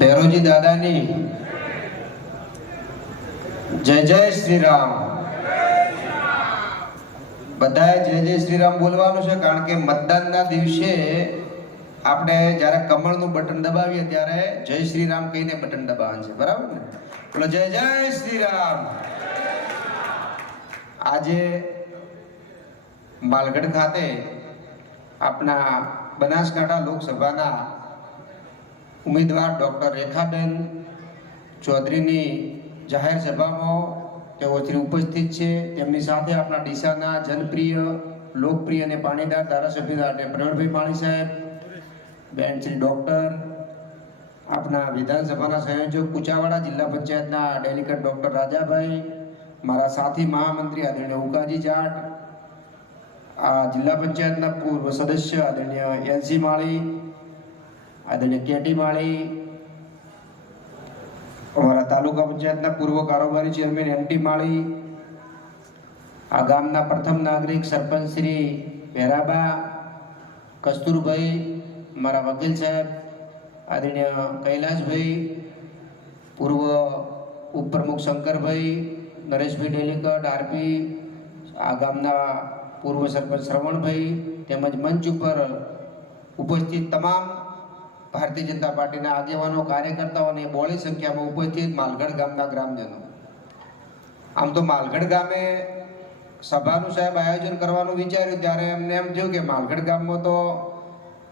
ભૈરોજી દાદાની જય જય શ્રી રામ। બધાએ જય જય શ્રી રામ બોલવાનું છે, કારણ કે મતદાનના દિવસે આપણે જ્યારે કમળનું બટન દબાવીએ ત્યારે જય શ્રી રામ કહીને બટન દબાવવાનું છે, બરાબર ને? બોલો જય જય શ્રી રામ। આજે માલગઢ ખાતે આપના બનાસકાંઠા લોકસભાના ઉમેદવાર ડૉક્ટર રેખાબેન ચૌધરીની જાહેર સભામાં તેઓ શ્રી ઉપસ્થિત છે। તેમની સાથે આપણા ડીસાના જનપ્રિય લોકપ્રિય અને પાણીદાર ધારાસભ્ય પ્રવીણભાઈ માળી સાહેબ, બેન શ્રી ડૉક્ટર, આપણા વિધાનસભાના સંયોજક કુચાવાડા જિલ્લા પંચાયતના ડેલિગેટ ડૉક્ટર રાજાભાઈ, મારા સાથી મહામંત્રી આદરણીય ઉકાજી જાટ, આ જિલ્લા પંચાયતના પૂર્વ સદસ્ય આદરણીય એનસી માળી, આદરણીય કેટી માળી, અમારા તાલુકા પંચાયતના પૂર્વ કારોબારી ચેરમેન એમટી માળી, આ ગામના પ્રથમ નાગરિક સરપંચ શ્રી ભેરાબા, કસ્તુરભાઈ, મારા વકીલ સાહેબ આદરણીય કૈલાસભાઈ, પૂર્વ ઉપપ્રમુખ શંકરભાઈ, નરેશભાઈ ડેલિકટ આરપી, આ ગામના પૂર્વ સરપંચ શ્રવણભાઈ, તેમજ મંચ ઉપર ઉપસ્થિત તમામ ભારતીય જનતા પાર્ટીના આગેવાનો, કાર્યકર્તાઓ અને બહોળી સંખ્યામાં ઉપસ્થિત માલગઢ ગામના ગ્રામજનો। આમ તો માલગઢ ગામે સભાનું સાહેબ આયોજન કરવાનું વિચાર્યું ત્યારે એમને એમ થયું કે માલગઢ ગામમાં તો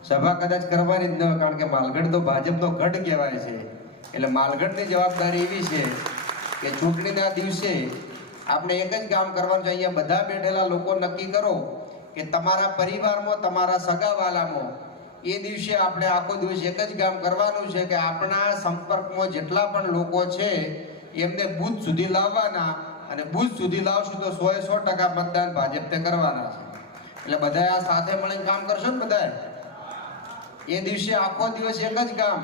સભા કદાચ કરવાની જ ન હોય, કારણ કે માલગઢ તો ભાજપનો ગઢ કહેવાય છે। એટલે માલગઢની જવાબદારી એવી છે કે ચૂંટણીના દિવસે આપણે એક જ કામ કરવાનું છે। અહીંયા બધા બેઠેલા લોકો નક્કી કરો કે તમારા પરિવારમાં, તમારા સગાવાલામાં એ દિવસે આપણે આખો દિવસ એક જ કામ કરવાનું છે કે આપણા સંપર્કમાં જેટલા પણ લોકો છે એમને બૂથ સુધી લાવવાના, અને બૂથ સુધી લાવશું તો 100% મતદાન ભાજપને કરવાના છે। એટલે બધા આ સાથે મળીને કામ કરશો ને બધા? એ દિવસે આખો દિવસ એક જ કામ,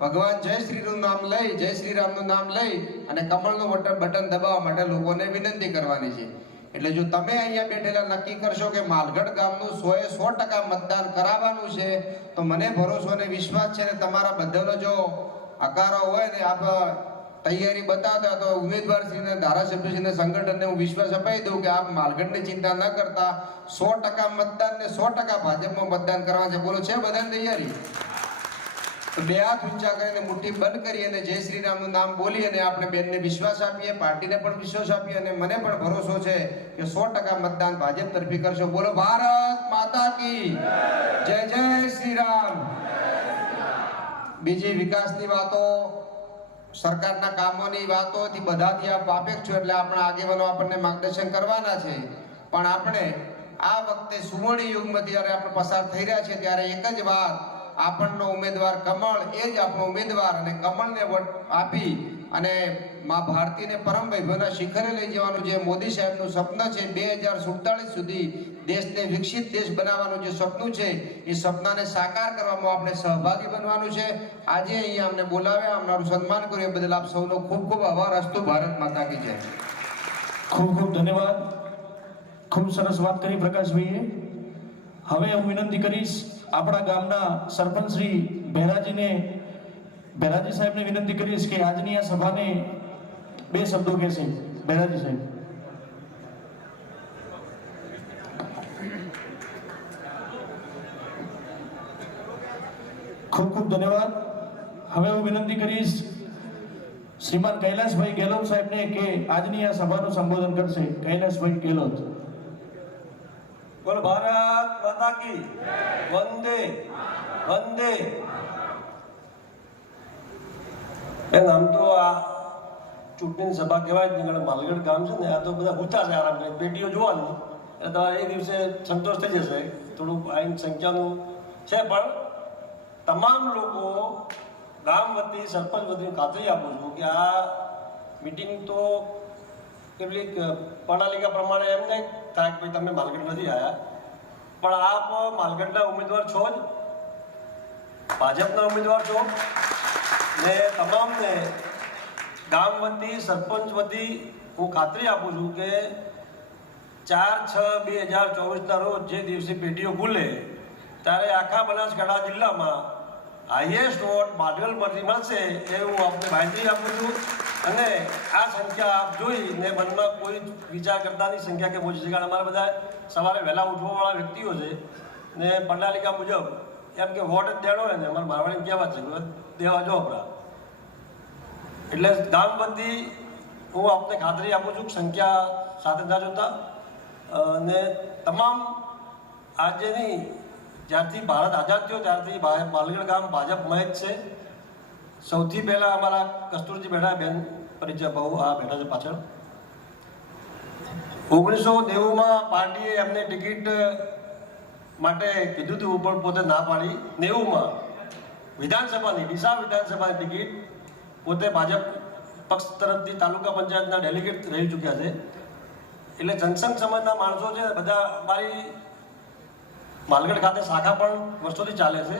ભગવાન જય શ્રીનું નામ લઈ, જય શ્રી રામનું નામ લઈ અને કમળનું બટન દબાવવા માટે લોકોને વિનંતી કરવાની છે। એટલે જો તમે અહીંયા બેઠેલા નક્કી કરશો કે માલગઢ ગામનું 100% મતદાન કરાવવાનું છે, તો મને ભરોસો અને વિશ્વાસ છે ને તમારા બધાનો જો આકારો હોય ને આપ તૈયારી બતાવતા તો ઉમેદવારશ્રીને, ધારાસભ્યશ્રીને, સંગઠનને હું વિશ્વાસ અપાઈ દઉં કે આપ માલગઢની ચિંતા ન કરતા 100% મતદાન ને 100% ભાજપમાં મતદાન કરવા છે। બોલો, છે બધાની તૈયારી? તો બે હાથ ઊંચા કરીને મુઠ્ઠી બંધ કરી અને જય શ્રી રામનું નામ બોલી અને આપણે બેનને વિશ્વાસ આપીએ, પાર્ટીને પણ વિશ્વાસ આપીએ અને મને પણ ભરોસો છે કે 100% મતદાન ભાજપ તરફી કરશો। બોલો ભારત માતા કી જય, જય શ્રી રામ। બીજી વિકાસની વાતો, સરકારના કામોની વાતોથી બધાથી આપ વાકેફ છો, એટલે આપણા આગેવાનો આપણને માર્ગદર્શન કરવાના છે। પણ આપણે આ વખતે સુવર્ણ યુગમાં જ્યારે આપણે પસાર થઈ રહ્યા છે ત્યારે એક જ વાત, આપણનો ઉમેદવાર કમળ એ જ આપણો ઉમેદવાર, અને કમળને વોટ આપી અને મા ભારતીને પરમ વૈભવના શિખરે લઈ જવાનું જે મોદી સાહેબનું સપનું છે, 2047 સુધી દેશને વિકસિત દેશ બનાવવાનું જે સપનું છે, એ સપનાને સાકાર કરવામાં આપણે સહભાગી બનવાનું છે। આજે અહીંયા અમને બોલાવ્યા, અમારું સન્માન કર્યું, એ બદલ આપ સૌનો ખૂબ ખૂબ આભાર। અસ્તુ ભારત માતા કી જય। ખૂબ ખૂબ ધન્યવાદ। ખૂબ સરસ વાત કરી પ્રકાશભાઈએ। હવે હું વિનંતી કરીશ આપણા ગામના સરપંચ શ્રી ભેરાજી સાહેબને વિનંતી કરીશ કે આજની આ સભાને બે શબ્દો કહેશે। ભેરાજી સાહેબ। ખૂબ ખૂબ ધન્યવાદ। હવે હું વિનંતી કરીશ શ્રીમાન કૈલાસભાઈ ગેહલોત સાહેબને કે આજની આ સભાનું સંબોધન કરશે। કૈલાસભાઈ ગેહલોત। બોલો ભારત માતા કી વંદે વંદે। આમ તો આ ચૂંટણી સભા કહેવાય જ નહીં, માલગઢ ગામ છે ને આ તો બધા ઊંચા છે, આરામ કરે પેટીઓ જોવાનું એટલે તમારે એ દિવસે સંતોષ થઈ જશે। થોડુંક આઈન સંખ્યાનું છે, પણ તમામ લોકો ગામ વતી, સરપંચ વતી ખાતરી આપું છું કે આ મિટિંગ તો કેટલીક પ્રણાલિકા પ્રમાણે એમ નહીં થાય કે ભાઈ તમે માલગઢ નથી આવ્યા, પણ આપ માલગઢના ઉમેદવાર છો જ, ભાજપના ઉમેદવાર છો ને તમામને ગામ વતી, સરપંચ વતી હું ખાતરી આપું છું કે 4/6/2024 રોજ જે દિવસે પેટીઓ ખુલે ત્યારે આખા બનાસકાંઠા જિલ્લામાં હાઈએસ્ટ વોટ બારડોલમાંથી મળશે એ હું આપને બાંયધરી આપું છું. અને આ સંખ્યા આપ જોઈને મનમાં કોઈ વિચાર કરતાની સંખ્યા કે પહોંચી છે. કારણ અમારા બધા સવારે વહેલા ઉઠવાવાળા વ્યક્તિઓ છે ને પ્રણાલિકા મુજબ એમ કે વોટ જ દેણો હોય ને અમારે મારવાડી કહેવા છે દેવા જો આપણા એટલે ગામ બધી હું આપને ખાતરી આપું છું કે સંખ્યા સાથે ના જોતા અને તમામ આજની જ્યારથી ભારત આઝાદ થયો ત્યારથી માલગઢ ગામ ભાજપમય જ છે. સૌથી પહેલાં અમારા કસ્તુરજી બેઠા બેન પરિચય બહુ આ બેઠા છે પાછળ 1990માં પાર્ટીએ એમને ટિકિટ માટે કીધું હતું પણ પોતે ના પાડી. 90માં વિધાનસભાની ડીસા વિધાનસભાની ટિકિટ પોતે ભાજપ પક્ષ તરફથી તાલુકા પંચાયતના ડેલિગેટ રહી ચૂક્યા છે. એટલે જનસંઘ સમાજના માણસો છે બધા અમારી માલગઢ ખાતે શાખા પણ વર્ષોથી ચાલે છે.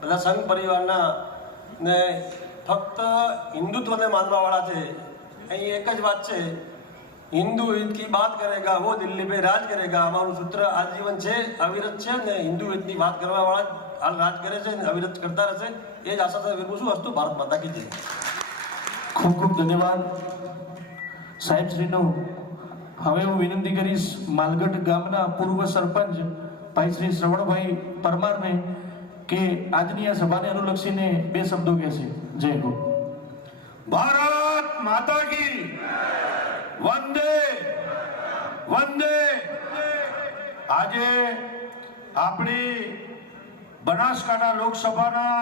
બધા સંઘ પરિવારના ને ફક્ત હિન્દુત્વને માનવાવાળા છે. અહીં એક જ વાત છે, હિન્દુ હિત કી બાત કરેગા વો દિલ્હી પે રાજ કરેગા. અમારું સૂત્ર આજીવન છે, અવિરત છે ને હિન્દુ હિતની વાત કરવાવાળા હાલ રાજ કરે છે ને અવિરત કરતા રહેશે. એ જ આશા સાથે વિરમું છું. અસ્તુ ભારત માતા કી જય. ખૂબ ખૂબ ધન્યવાદ સાહેબ શ્રીનો. હવે હું વિનંતી કરીશ માલગઢ ગામના પૂર્વ સરપંચ ભાઈ શ્રી શ્રવણભાઈ પરમારને કે આજની આ સભાને અનુલક્ષીને 2 શબ્દો કહેશે. જય હો. ભારત માતા કી વંદે વંદે. આજે આપણી બનાસકાંઠા લોકસભાના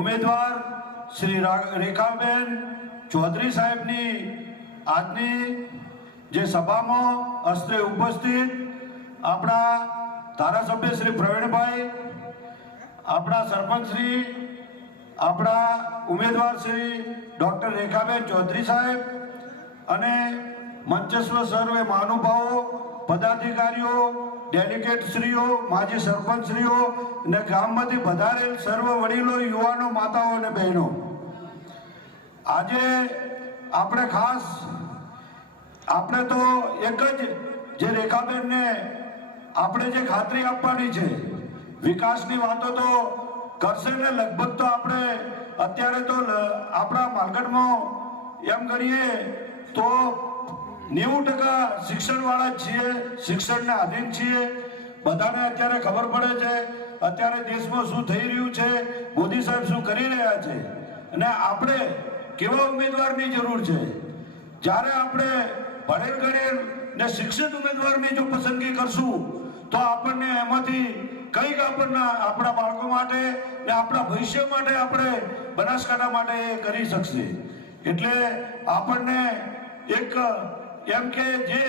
ઉમેદવાર શ્રી રેખાબેન ચૌધરી સાહેબની આજની જે સભામાં અસ્ત્રે ઉપસ્થિત આપણા ધારાસભ્ય શ્રી પ્રવીણભાઈ, આપણા સરપંચ શ્રી, આપણા ઉમેદવાર શ્રી ડૉક્ટર રેખાબેન ચૌધરી સાહેબ અને મંચસ્વ સર્વે મહાનુભાવો, પદાધિકારીઓ, ડેલિગેટશ્રીઓ, માજી સરપંચશ્રીઓ અને ગામમાંથી પધારેલ સર્વ વડીલો, યુવાનો, માતાઓ અને બહેનો, આજે આપણે ખાસ આપણે તો એક જ જે રેખાબેનને આપણે જે ખાતરી આપવાની છે વિકાસની વાતો તો કરશે ને. લગભગ તો આપણે અત્યારે તો આપણા માલગઢમાં એમ ગણીએ તો 90% શિક્ષણવાળા જ છીએ, શિક્ષણને આધીન છીએ. બધાને અત્યારે ખબર પડે છે અત્યારે દેશમાં શું થઈ રહ્યું છે, મોદી સાહેબ શું કરી રહ્યા છે અને આપણે કેવા ઉમેદવારની જરૂર છે. જ્યારે આપણે ભણેલ ગણેલ ને શિક્ષિત ઉમેદવારની જો પસંદગી કરશું તો આપણને એમાંથી કંઈક આપણા બાળકો માટે ને આપણા ભવિષ્ય માટે આપણે બનાસકાંઠા માટે એ કરી શકશે. એટલે આપણને એક એમ કે જે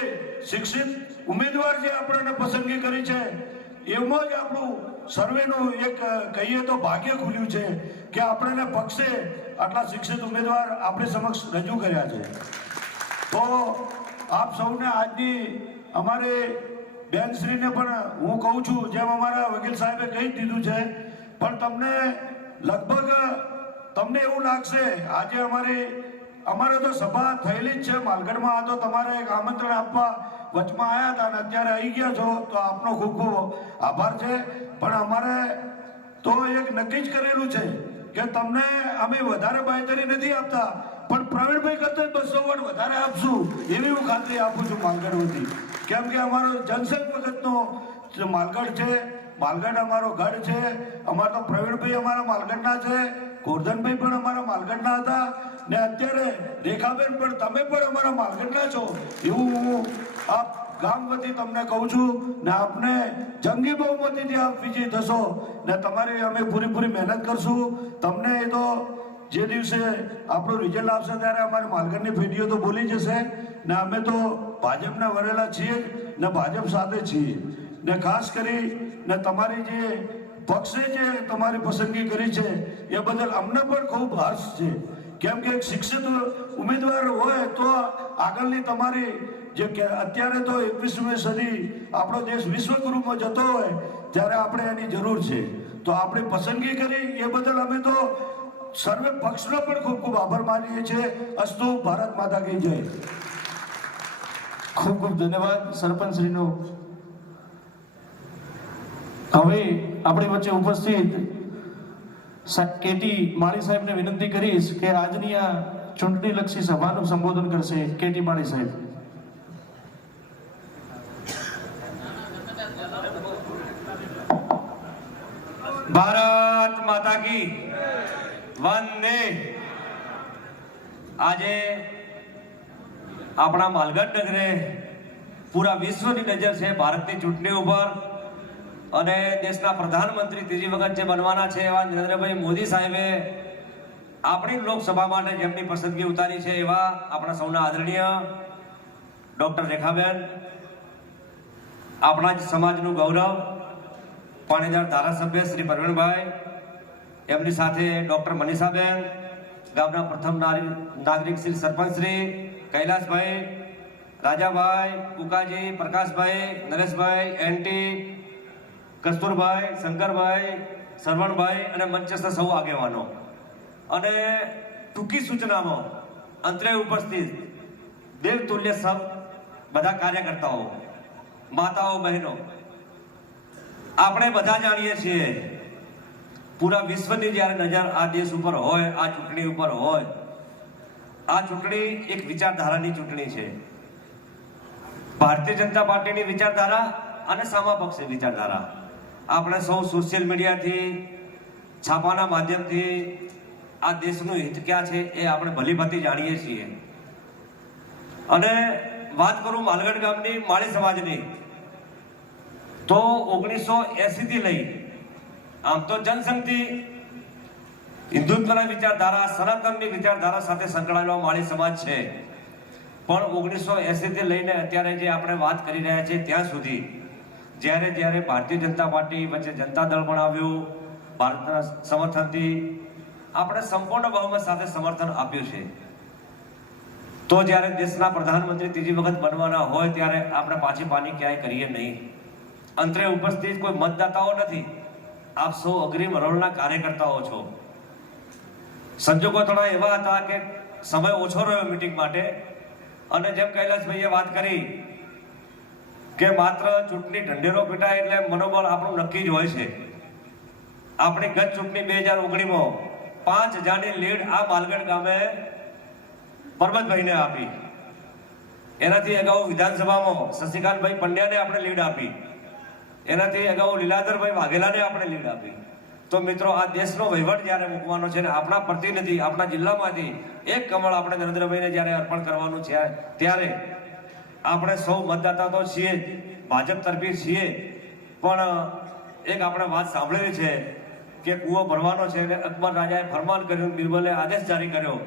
શિક્ષિત ઉમેદવાર જે આપણને પસંદગી કરી છે એમાં જ આપણું સર્વેનું એક કહીએ તો ભાગ્ય ખુલ્યું છે કે આપણને પક્ષે આટલા શિક્ષિત ઉમેદવાર આપણી સમક્ષ રજૂ કર્યા છે. તો આપ સૌને આજની અમારે બેનશ્રીને પણ હું કહું છું, જેમ અમારા વકીલ સાહેબે કહી દીધું છે, પણ તમને લગભગ તમને એવું લાગશે આજે અમારે તો સભા થયેલી જ છે માલગઢમાં. આ તો તમારે એક આમંત્રણ આપવા વચમાં આવ્યા હતા અને અત્યારે આવી ગયા છો તો આપનો ખૂબ ખૂબ આભાર છે. પણ અમારે તો એક નક્કી જ કરેલું છે કે તમને અમે વધારે બાંયધરી નથી આપતા, પણ પ્રવીણભાઈ કરતા 200 વોટ વધારે આપશું એવી હું ખાતરી આપું છું માલગઢ વતી. કેમ કે અમારો જનસંઘ વખતનો માલગઢ છે, માલગઢ અમારો ગઢ છે. અમારા તો પ્રવીણભાઈ અમારા માલગઢના છે, ગોરધનભાઈ પણ અમારા માલગઢના હતા ને અત્યારે રેખાબેન પણ તમે પણ અમારા માલગઢના છો એવું હું આપ ગામ વતી તમને કહું છું. ને આપને જંગી બહુમતીથી આપ વિજય થશો ને તમારી અમે પૂરી મહેનત કરશું. તમને એ તો જે દિવસે આપણું રિઝલ્ટ આવશે ત્યારે અમારી માલગઢની પેઢીઓ તો બોલી જશે ને અમે તો ભાજપના વરેલા છીએ ને ભાજપ સાથે છીએ ને ખાસ કરી ને તમારી જે પક્ષે જે તમારી પસંદગી કરી છે એ બદલ અમને પણ ખૂબ હર્ષ છે. કેમ કે એક શિક્ષિત ઉમેદવાર હોય તો આગળની તમારી જે કે અત્યારે તો 21મી સદી આપણો દેશ વિશ્વગુરુમાં જતો હોય ત્યારે આપણે એની જરૂર છે. તો આપણે પસંદગી કરી એ બદલ અમે તો સર્વે પક્ષનો પણ ખૂબ ખૂબ આભાર માનીએ છીએ. અસ્તુ ભારત માતા કી જય. ખૂબ ખૂબ ધન્યવાદ સરપંચશ્રીનો. હવે આપણી વચ્ચે ઉપસ્થિત કેટી માળી સાહેબને વિનંતી કરીશ કે આજની આ ચૂંટણીલક્ષી સભાનું સંબોધન કરશે. કેટી માળી સાહેબ. ભારત માતા કી વંદે. આજે આપણા માલગઢ નગરે પૂરા વિશ્વની નજર છે ભારતની ચૂંટણી ઉપર અને દેશના પ્રધાનમંત્રી ત્રીજી વખત જે બનવાના છે એવા નરેન્દ્રભાઈ મોદી સાહેબે આપણી લોકસભા માટે જેમની પસંદગી ઉતારી છે એવા આપણા સૌના આદરણીય ડૉક્ટર રેખાબેન, આપણા જ સમાજનું ગૌરવ પાણીદાર ધારાસભ્ય શ્રી પ્રવીણભાઈ, એમની સાથે ડૉક્ટર મનીષાબેન, ગામના પ્રથમ નાગરિક શ્રી સરપંચ શ્રી કૈલાસભાઈ, રાજાભાઈ, કુકાજી, પ્રકાશભાઈ, નરેશભાઈ, એનટી, કસ્તુરભાઈ, શંકરભાઈ, સરવણભાઈ અને મંચસ્થ સૌ આગેવાનો અને ટૂંકી સૂચનામાં અંતરે ઉપસ્થિત દેવતુલ્ય સૌ બધા કાર્યકર્તાઓ, માતાઓ, બહેનો, આપણે બધા જાણીએ છીએ પૂરા વિશ્વની જ્યારે નજર આ દેશ ઉપર હોય, આ ચૂંટણી ઉપર હોય, આ ચૂંટણી એક વિચારધારાની ચૂંટણી છે. ભારતીય જનતા પાર્ટીની વિચારધારા અને સામા પક્ષની વિચારધારા આપણે સૌ સોશિયલ મીડિયાથી, છાપાના માધ્યમથી આ દેશનું હિત ક્યાં છે એ આપણે ભલીભાંતિ જાણીએ છીએ. અને વાત કરું માલગઢ ગામની માળી સમાજની, તો 1980 થી લઈ આમ તો જનસંઘથી હિન્દુત્વના વિચારધારા, સનાતનની વિચારધારા સાથે સંકળાયેલો માળી સમાજ છે. પણ 1980 થી લઈને અત્યારે જે આપણે વાત કરી રહ્યા છીએ ત્યાં સુધી જ્યારે ભારતીય જનતા પાર્ટી વચ્ચે જનતા દળ પણ આવ્યું, ભારતના સમર્થનથી આપણે સંપૂર્ણ બહુમત સાથે સમર્થન આપ્યું છે. તો જ્યારે દેશના પ્રધાનમંત્રી ત્રીજી વખત બનવાના હોય ત્યારે આપણે પાછી પાની ક્યાંય કરીએ નહીં. અંતરે ઉપસ્થિત કોઈ મતદાતાઓ નથી, આપ સૌ અગ્રીમ હરોળના કાર્યકર્તાઓ છો. સંજોગો થોડા એવા હતા કે સમય ઓછો રહ્યો મીટિંગ માટે અને જેમ કૈલાસભાઈએ વાત કરી કે માત્ર ચૂંટણી ઢંઢેરો પીટાય એટલે મનોબળ આપણું નક્કી જ હોય છે. આપણી ગત ચૂંટણી 2019માં 5000ની લીડ આ માલગઢ ગામે પરબતભાઈને આપી. એનાથી અગાઉ વિધાનસભામાં શશિકાંતભાઈ પંડ્યાને આપણે લીડ આપી. એનાથી અગાઉ લીલાધરભાઈ વાઘેલાને આપણે લીડ આપી. તો મિત્રો, આ દેશનો વહીવટ જ્યારે મૂકવાનો છે ને આપણા પ્રતિનિધિ આપણા જિલ્લામાંથી એક કમળ આપણે નરેન્દ્રભાઈને જ્યારે અર્પણ કરવાનું છે ત્યારે આપણે સૌ મતદાતા તો છીએ, ભાજપ તરફી છીએ, પણ એક આપણે વાત સાંભળેલી છે કે કૂવો ભરવાનો છે અને અકબર રાજાએ ફરમાન કર્યું, બિરબલે આદેશ જારી કર્યો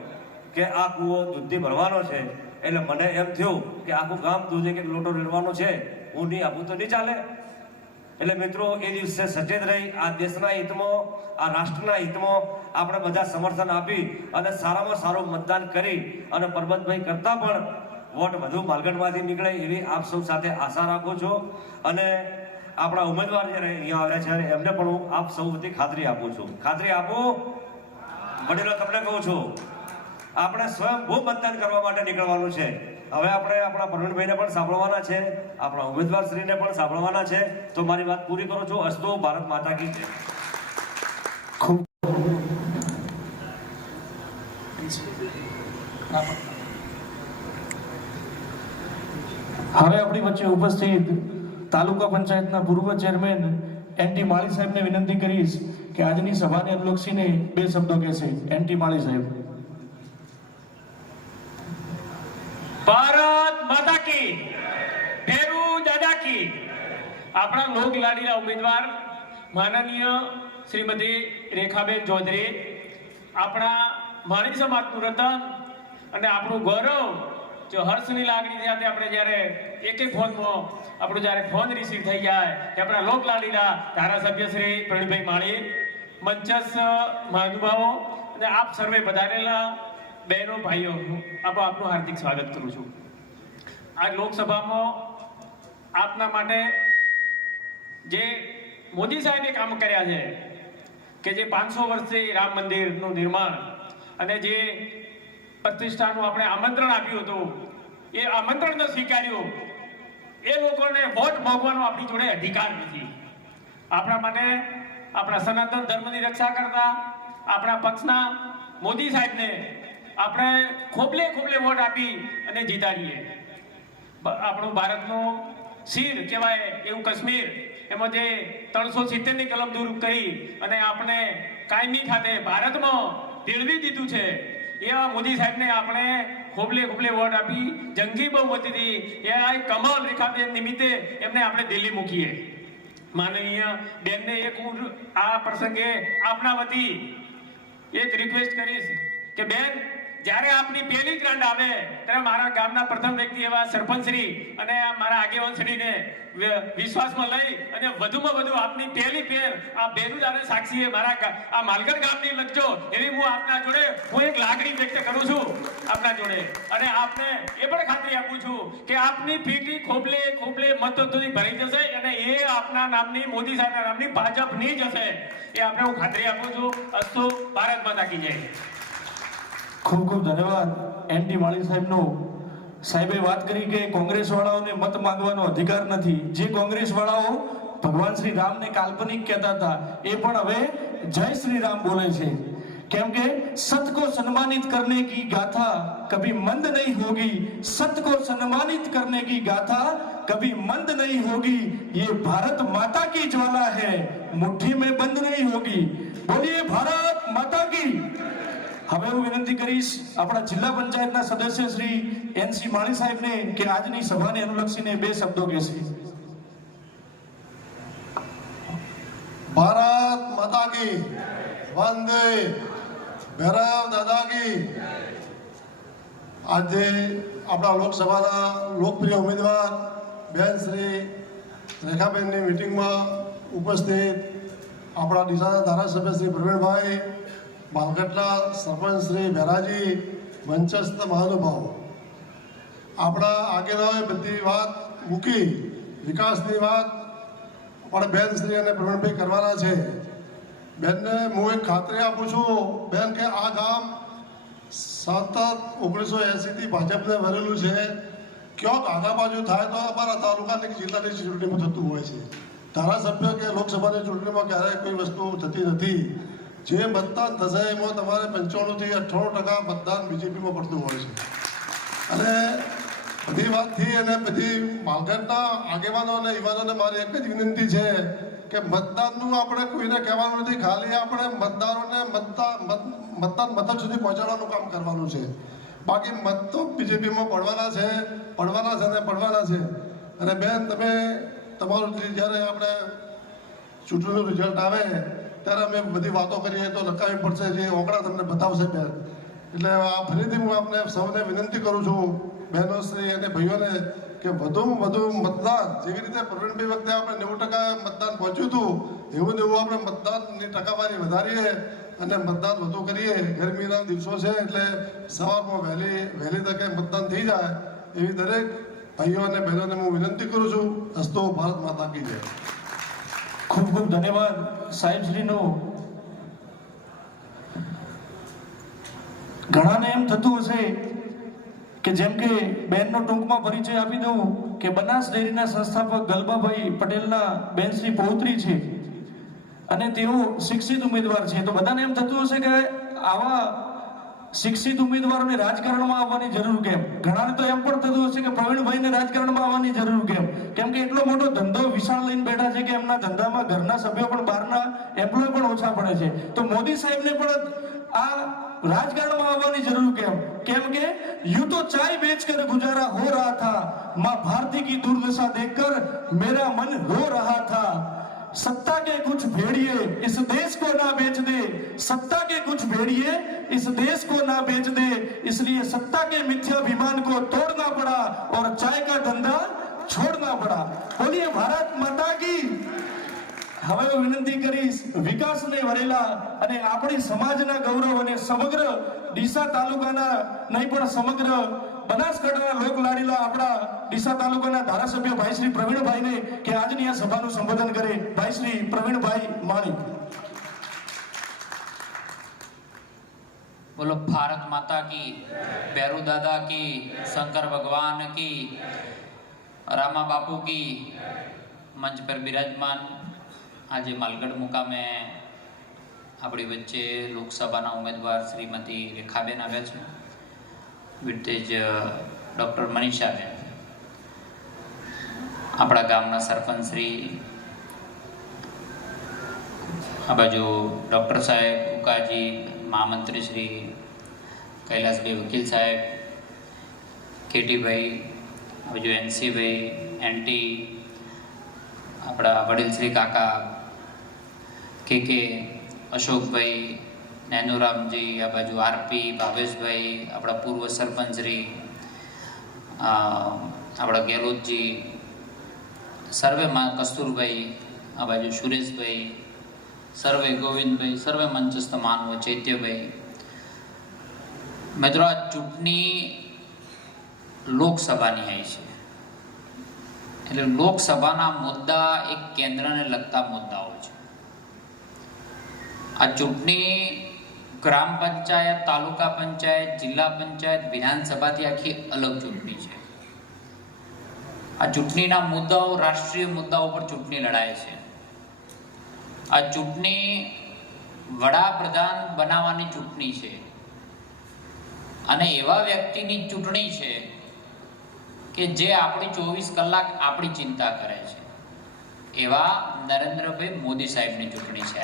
કે આ કૂવો દૂધથી ભરવાનો છે. એટલે મને એમ થયું કે આખું ગામ દૂધ એક લોટો રેડવાનો છે, હું નહીં આપું તો નહીં ચાલે. એટલે મિત્રો, એ દિવસે સચેત રહી આ દેશના હિતમાં, આ રાષ્ટ્રના હિતમાં આપણે બધા સમર્થન આપી અને સારામાં સારું મતદાન કરી અને પરબતભાઈ કરતાં પણ વોટ વધુ માલગઢમાંથી નીકળે એવી આપ સૌ સાથે આશા રાખું છું. અને આપણા ઉમેદવાર જ્યારે અહીંયા આવ્યા છે એમને પણ હું આપ સૌ વતી ખાતરી આપું છું. ખાતરી આપું વડીલો, તમને કહું છું, આપણે સ્વયંભૂ મતદાન કરવા માટે નીકળવાનું છે. હવે આપણે આપણા પ્રવીણભાઈને પણ સાંભળવાના છે, આપણા ઉમેદવાર શ્રીને પણ સાંભળવાના છે. તો મારી વાત પૂરી કરું છું. અસ્તુ ભારત માતા કી જય. હવે આપણી વચ્ચે ઉપસ્થિત તાલુકા પંચાયતના પૂર્વ ચેરમેન એનટી માળી સાહેબને વિનંતી કરીશ કે આજની સભાને અનુલક્ષીને 2 શબ્દો કહેશે. એનટી માળી સાહેબ. ભારત માતા કી, ભેરુ દાદા કી. આપણા લોક લાડીલા ઉમેદવાર માનનીય શ્રીમતી રેખાબેન ચૌધરી, આપણા માળી સમાજનું રતન અને આપણું ગૌરવ, જો હર્ષની લાગણી સાથે આપણે જ્યારે એક ફોનમાં આપણો જ્યારે ફોન રિસીવ થઈ જાય કે આપણા લોક લાડીલા ધારાસભ્ય શ્રી પ્રવીણભાઈ માળી, મંચસ્થ મહાનુભાવો અને આપ સર્વે વધારેલા બહેનો, ભાઈઓ, આપનું હાર્દિક સ્વાગત કરું છું. આ લોકસભામાં આપના માટે જે મોદી સાહેબે કામ કર્યા છે કે જે 500 વર્ષથી રામ મંદિરનું નિર્માણ અને જે પ્રતિષ્ઠાનું આપણે આમંત્રણ આપ્યું હતું એ આમંત્રણ સ્વીકાર્યું, એ લોકોને વોટ માંગવાનો આપણી જોડે અધિકાર નથી. આપણા માટે આપણા સનાતન ધર્મની રક્ષા કરતા આપણા પક્ષના મોદી સાહેબને આપણે ખોબલે ખોબલે વોટ આપી અને જીતાડીએ. આપણું ભારતનું શીર કહેવાય એવું કાશ્મીર, એમાં જે 370ની કલમ દૂર કરી અને આપણે કાયમી ખાતે ભારતમાં ભેળવી દીધું છે, એવા મોદી સાહેબને આપણે ખોબલે ખોબલે વોટ આપી જંગી બહુમતીથી એ કમલ રેખાબેન નિમિત્તે એમને આપણે દિલ્હી મૂકીએ. માનનીય બેનને એક હું આ પ્રસંગે આપના વતી એક રિક્વેસ્ટ કરીશ કે બેન, જ્યારે આપની પહેલી ગ્રાન્ટ આવે ત્યારે મારા ગામના પ્રથમ વ્યક્તિ એવા સરપંચશ્રી અને મારા આગેવાનશ્રીને વિશ્વાસમાં લઈ અને વધુમાં વધુ આપની પહેલી પેર આ બેરુદાને સાક્ષીએ મારા આ માલગઢ ગામની લખજો, એવી હું આપના જોડે હું એક લાગણી વ્યક્ત કરું છું આપના જોડે. અને આપને એ પણ ખાતરી આપું છું કે આપની પીઠી ખોબલે ખોબલે મતોથી ભરી જશે અને એ આપના નામની મોદી સાહેબના નામની ભાજપની જ હશે, એ આપણે હું ખાતરી આપું છું. અસ્તુ ભારત માતા કી જય. ખૂબ ખૂબ ધન્યવાદ એનટી માળી સાહેબનો. સાહેબે વાત કરી કે કોંગ્રેસ વાળાઓને મત માંગવાનો અધિકાર નથી. જે કોંગ્રેસ વાળાઓ ભગવાન શ્રી રામને કાલ્પનિક કહેતા હતા એ પણ હવે જય શ્રી રામ બોલે છે. કેમ કે सत्य को सम्मानित करने की गाथा कभी मंद नहीं होगी, सत्य को सम्मानित करने की गाथा कभी मंद नहीं होगी, ये भारत माता की ज्वाला है मुट्ठी में बंद नहीं होगी. बोलिए भारत माता की. હવે હું વિનંતી કરીશ આપણા જિલ્લા પંચાયતના સદસ્ય શ્રી એનસી માળી સાહેબને કે આજની સભાને અનુલક્ષીને 2 શબ્દો કહેશે. ભારત માતા કી વંદે ભૈરવ દાદા કી. આજે આપણા લોકસભાના લોકપ્રિય ઉમેદવાર બેન શ્રી રેખાબેનની મિટિંગમાં ઉપસ્થિત આપણા ડીસાના ધારાસભ્ય શ્રી પ્રવીણભાઈ, માલગઢના સરપંચ શ્રી ભેરાજી, મંચસ્થ મહાનુભાવો, આપણા આગેવાનોએ બધી વાત મૂકી વિકાસની વાત પણ બેન શ્રી અને પ્રવીણભાઈ કરવાના છે. બેનને હું એક ખાતરી આપું છું બેન કે આ ગામ સતત 1980થી ભાજપને વરેલું છે. ક્યાંક આગા બાજુ થાય તો અમારા તાલુકાની જિલ્લાની ચૂંટણીમાં થતું હોય છે. ધારાસભ્ય કે લોકસભાની ચૂંટણીમાં ક્યારેય કોઈ વસ્તુ થતી નથી. જે મતદાન થશે એમાં તમારે 95થી 98% મતદાન બીજેપીમાં પડતું હોય છે. અને બધી વાતથી અને બધી માલગઢના આગેવાનો અને યુવાનોને મારી એક જ વિનંતી છે કે મતદાનનું આપણે કોઈને કહેવાનું નથી, ખાલી આપણે મતદારોને મતદાન મથક સુધી પહોંચાડવાનું કામ કરવાનું છે. બાકી મત તો બીજેપીમાં પડવાના છે અને પડવાના છે. અને બેન, તમે તમારું જ્યારે આપણે ચૂંટણીનું રિઝલ્ટ આવે ત્યારે અમે બધી વાતો કરીએ તો લખાવી પડશે, જે ઓગળા તમને બતાવશે બેન. એટલે આ ફરીથી હું આપને સૌને વિનંતી કરું છું બહેનોશ્રી અને ભાઈઓને કે વધુમાં વધુ મતદાન, જેવી રીતે પ્રવીણભાઈ વખતે આપણે 90% મતદાન પહોંચ્યું હતું એવું ને એવું આપણે મતદાનની ટકાવારી વધારીએ અને મતદાન વધુ કરીએ. ગરમીના દિવસો છે એટલે સવારમાં વહેલી તકે મતદાન થઈ જાય એવી દરેક ભાઈઓ અને બહેનોને હું વિનંતી કરું છું. અસ્તુ ભારત માતા કી જય. ખૂબ ખૂબ ધન્યવાદ સાહેબશ્રીનો. ઘણાને એમ થતું હશે કે જેમ કે બેનનો ટૂંકમાં પરિચય આપી દઉં કે બનાસ ડેરીના સંસ્થાપક ગલબાભાઈ પટેલના બેનશ્રી પૌત્રી છે અને તેઓ શિક્ષિત ઉમેદવાર છે. તો બધાને એમ થતું હશે કે આવા શિક્ષિત ઉમેદવારોને રાજકારણમાં આવવાની જરૂર કેમ? ઘણાને તો એમ પણ થતું હશે કે પ્રવીણભાઈને રાજકારણમાં આવવાની જરૂર કેમ? કેમ કે એટલો મોટો ધંધો વિશાળ લઈને બેઠા છે કે એમના ધંધામાં ઘરના સભ્યો પણ બહારના એમ્પ્લોય પણ ઓછા પડે છે. તો મોદી સાહેબને પણ આ राजकारण में आवानी जरूर केम के यूं तो चाय बेचकर गुजारा हो रहा था, मां भारती की दुर्दशा देखकर मेरा मन रो रहा था. सत्ता के कुछ भेड़िए इस देश को ना बेच दे, सत्ता के कुछ भेड़िए इस देश को ना बेच दे, इसलिए सत्ता के मिथ्याभिमान को तोड़ना पड़ा और चाय का धंधा छोड़ना पड़ा. बोलिए भारत माता की. હવે હું વિનંતી કરીશ વિકાસને વરેલા અને આપણી સમાજના ગૌરવ અને સમગ્ર ડીસા તાલુકાના નહીં પણ સમગ્ર બનાસકાંઠાના લોક લાડીલા આપણા ડીસા તાલુકાના ધારાસભ્ય ભાઈ શ્રી પ્રવીણભાઈને કે આજની આ સભાનું સંબોધન કરે. ભાઈ શ્રી પ્રવીણભાઈ માળી. बोलो भारत माता की, भैरू दादा की, शंकर भगवान की, रामा बापू की. मंच पर विराजमान आज मालगढ़ मुकामे આપણી વચ્ચે લોકસભાના ઉમેદવાર શ્રીમતી રેખાબેન આવ્યા છે, વિટેજ ડૉક્ટર મનીષાબેન, આપણા ગામના સરપંચ શ્રી, આ બાજુ ડૉક્ટર સાહેબ ઉકાજી, મહામંત્રી શ્રી કૈલાસભાઈ વકીલ સાહેબ, કેટીભાઈ, આ બાજુ એનસીભાઈ, એનટી, આપણા વડીલ શ્રી કાકા કે અશોકભાઈ, નેનુરામજી, આ બાજુ આરપી, ભાવેશભાઈ, આપણા પૂર્વ સરપંચ શ્રી, આપણા ગેલોતજી, સર્વે કસ્તુરભાઈ, આ બાજુ સુરેશભાઈ, સર્વે ગોવિંદભાઈ, સર્વે મંચસ્થ માનવો, ચૈત્યભાઈ. મિત્રો, આ ચૂંટણી લોકસભાની આવી છે, એટલે લોકસભાના મુદ્દા એક કેન્દ્રને લગતા મુદ્દાઓ છે. આ ચૂંટણી ગ્રામ પંચાયત, તાલુકા પંચાયત, જિલ્લા પંચાયત, વિધાનસભાથી આખી અલગ ચૂંટણી છે. આ ચૂંટણીના મુદ્દાઓ રાષ્ટ્રીય મુદ્દાઓ પર ચૂંટણી લડાય છે. આ ચૂંટણી વડાપ્રધાન બનાવવાની ચૂંટણી છે અને એવા વ્યક્તિની ચૂંટણી છે કે જે આપણી 24 કલાક આપણી ચિંતા કરે છે, એવા નરેન્દ્રભાઈ મોદી સાહેબની ચૂંટણી છે.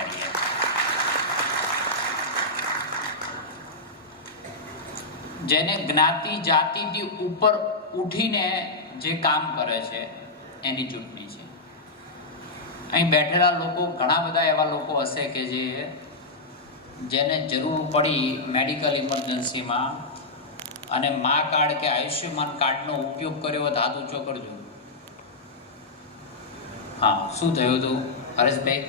જેને જ્ઞાતિ જાતિથી ઉપર ઉઠીને જે કામ કરે છે એની ચૂંટણી છે. અહીં બેઠેલા લોકો, ઘણા બધા એવા લોકો હશે કે જેને જરૂર પડી મેડિકલ ઇમરજન્સીમાં અને મા કાર્ડ કે આયુષ્યમાન કાર્ડનો ઉપયોગ કર્યો હોય તો હાથ ઊંચો કરજો. હા, શું થયું હતું હરેશભાઈ?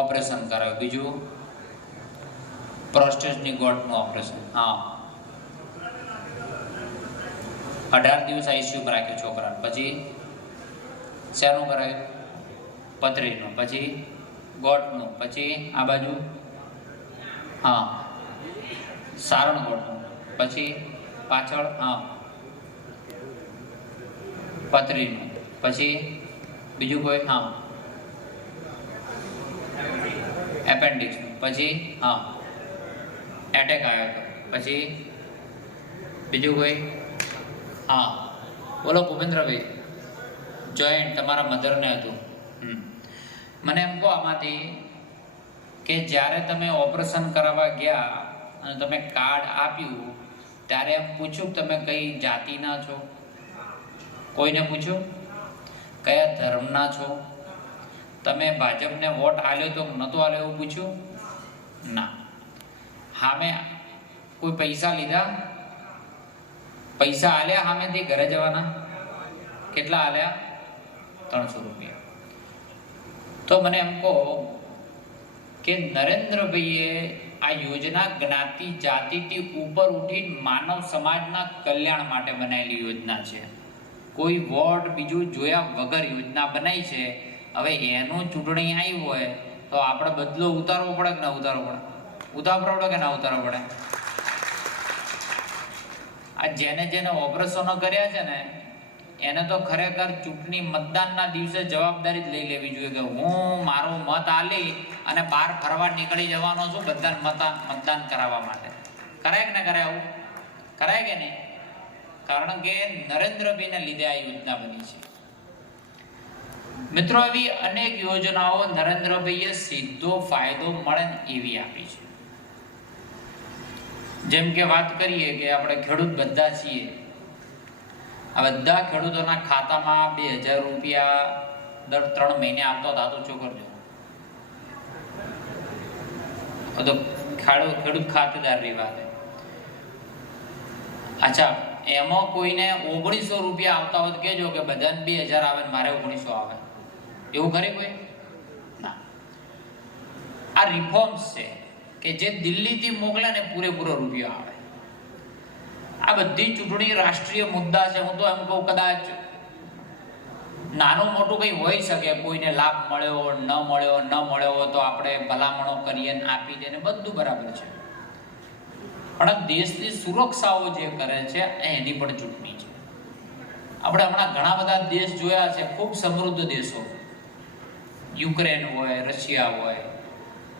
ઓપરેશન કરાયું. બીજું પ્રોસ્ટેટની ગોઠનું ઓપરેશન. હા, 18 દિવસ આઈસીયુમાં રાખ્યો છોકરાને. પછી શેનું કરાયું? પથરીનું. પછી ગોઠનું. પછી આ બાજુ હા સારણ ગોઠનું. પછી પાછળ હા પથરીનું. પછી બીજું કોઈ? હા એપેન્ડિક્સનું. પછી હા એટેક આવ્યો હતો. પછી બીજું કોઈ? હા બોલો ભૂપેન્દ્રભાઈ. જોઈન્ટ તમારા મધરને હતું. મને એમ કહો આમાંથી કે જ્યારે તમે ઓપરેશન કરાવવા ગયા અને તમે કાર્ડ આપ્યું ત્યારે એમ પૂછ્યું તમે કઈ જાતિના છો? કોઈને પૂછ્યું? કયા ધર્મના છો? તમે ભાજપને વોટ આલ્યો તો નહોતો આલ્યો એવું પૂછ્યું? ના. સામે કોઈ પૈસા લીધા? પૈસા આલ્યા સામેથી ઘરે જવાના? કેટલા આલ્યા? 300 રૂપિયા. તો મને એમ કહો કે નરેન્દ્રભાઈએ આ યોજના જ્ઞાતિ જાતિથી ઉપર ઉઠી માનવ સમાજના કલ્યાણ માટે બનાવેલી યોજના છે. કોઈ વોટ બીજું જોયા વગર યોજના બનાવી છે. હવે એનું ચૂંટણી આવી હોય તો આપણે બદલો ઉતારવો પડે કે ના ઉતારવો પડે? ઉતારવો પડે કે ના ઉતારવો પડે? આ જેને ઓપરેશનો કર્યા છે ને એને તો ખરેખર ચૂંટણી મતદાનના દિવસે જવાબદારી જ લઈ લેવી જોઈએ કે હું મારો મત આલી અને બહાર ફરવા નીકળી જવાનો છું બધાને મતદાન કરાવવા માટે. કરાય કે ના કરાય? આવું કરાય કે નહીં? કારણ કે નરેન્દ્રભાઈને લીધે આ યોજના બની છે. મિત્રો, એવી અનેક યોજનાઓ નરેન્દ્રભાઈએ સીધો ફાયદો મળે એવી આપી છે. જેમ કે વાત કરીએ કે આપણે ખેડૂત બધા છીએ, આ બધા ખેડૂતોના ખાતામાં 2000 રૂપિયા દર 3 મહિને આવતો થતો છો કરજો. તો ખેડૂત ખાતેદારની વાત. અચ્છા, એમાં કોઈને 1900 રૂપિયા આવતા હોય તો કહેજો કે બધાને 2000 આવે ને મારે 1900 આવે. એવું કરે કોઈ? ના. આ રિફોર્મ્સ છે કે જે દિલ્હીથી મોકલે ને પૂરેપૂરો રૂપિયો આવે. આ બધી ચૂંટણી રાષ્ટ્રીય મુદ્દા છે. હું તો એમ કહું કદાચ નાનું મોટું કંઈ હોઈ શકે, કોઈને લાભ મળ્યો ન મળ્યો તો આપણે ભલામણો કરીએ આપી દે ને બધું બરાબર છે. પણ દેશની સુરક્ષાઓ જે કરે છે એની પણ ચૂંટણી છે. આપણે હમણાં ઘણા બધા દેશ જોયા છે, ખૂબ સમૃદ્ધ દેશો, યુક્રેન હોય, રશિયા હોય,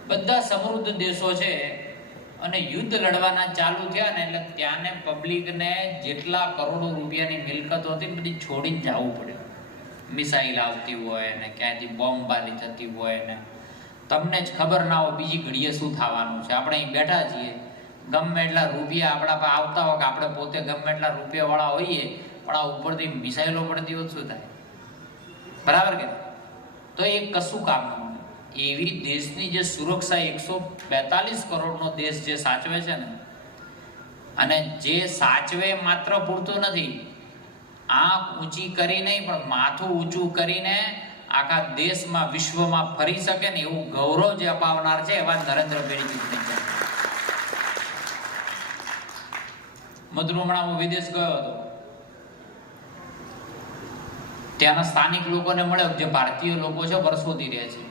બધા સમૃદ્ધ દેશો છે અને યુદ્ધ લડવાના ચાલુ થયા ને એટલે ત્યાંને પબ્લિકને જેટલા કરોડો રૂપિયાની મિલકત હતી બધી છોડીને જવું પડ્યું. મિસાઇલ આવતી હોય ને ક્યાંથી બોમ્બબારી થતી હોય ને તમને જ ખબર ના હોય બીજી ઘડીએ શું થવાનું છે. આપણે અહીં બેઠા છીએ, ગમે એટલા રૂપિયા આપણા પાસે આવતા હોય કે આપણે પોતે ગમે એટલા રૂપિયાવાળા હોઈએ, પણ આ ઉપરથી મિસાઇલો પડતી હોય શું થાય? બરાબર કે? તો એ કશું કામનું. એવી દેશની જે સુરક્ષા 142 કરોડનો દેશ જે સાચવે છે ને, અને જે સાચવે માત્ર પૂરતું નથી, આંખ ઊંચી કરી નહીં પણ માથું ઊંચું કરીને આખા દેશમાં વિશ્વમાં ફરી શકે ને એવું ગૌરવ જે અપાવનાર છે એવા નરેન્દ્રભાઈની ચૂંટણી છે. મધુર હમણાં હું વિદેશ ગયો હતો, ત્યાંના સ્થાનિક લોકોને મળ્યો, જે ભારતીય લોકો છે વર્ષોથી રહે છે,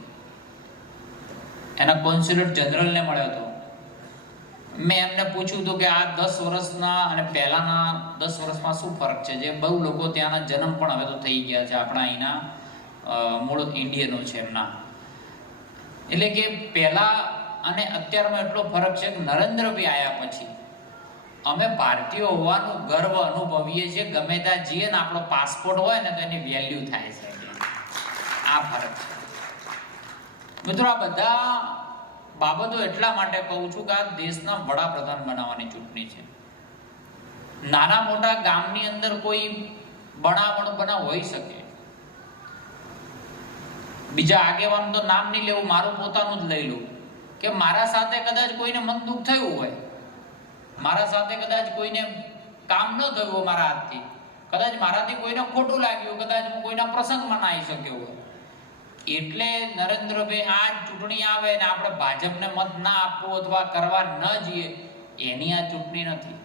એના કોન્સ્યુલેટ જનરલને મળ્યો હતો. મેં એમને પૂછ્યું હતું કે આ 10 વર્ષના અને પહેલાના 10 વર્ષમાં શું ફરક છે. જે બહુ લોકો ત્યાંના જન્મ પણ હવે તો થઈ ગયા છે, આપણા અહીંના મૂળ ઇન્ડિયનો છે એમના. એટલે કે પહેલા અને અત્યારમાં એટલો ફરક છે કે નરેન્દ્રભાઈ આવ્યા પછી અમે ભારતીય હોવાનું ગર્વ અનુભવીએ છીએ. ગમે ત્યાં જઈએ ને આપણો પાસપોર્ટ હોય ને તો એની વેલ્યુ થાય છે. આ ફરક છે મિત્રો. આ બધા બાબતો એટલા માટે કહું છું કે આ દેશના વડાપ્રધાન બનાવવાની ચૂંટણી છે. નાના મોટા ગામની અંદર કોઈ બનાવ હોઈ શકે. બીજા આગેવાનું તો નામ નહીં લેવું, મારું પોતાનું જ લઈ લઉં કે મારા સાથે કદાચ કોઈને મન દુઃખ થયું હોય, મારા સાથે કદાચ કોઈને કામ ન થયું હોય મારા હાથથી, કદાચ મારાથી કોઈને ખોટું લાગ્યું, કદાચ હું કોઈના પ્રસંગમાં ના આવી શક્યો હોય, એટલે નરેન્દ્રભાઈ આ ચૂંટણી આવે ને આપણે ભાજપને મત ના આપવું અથવા કરવા ન જઈએ, એની આ ચૂંટણી નથી.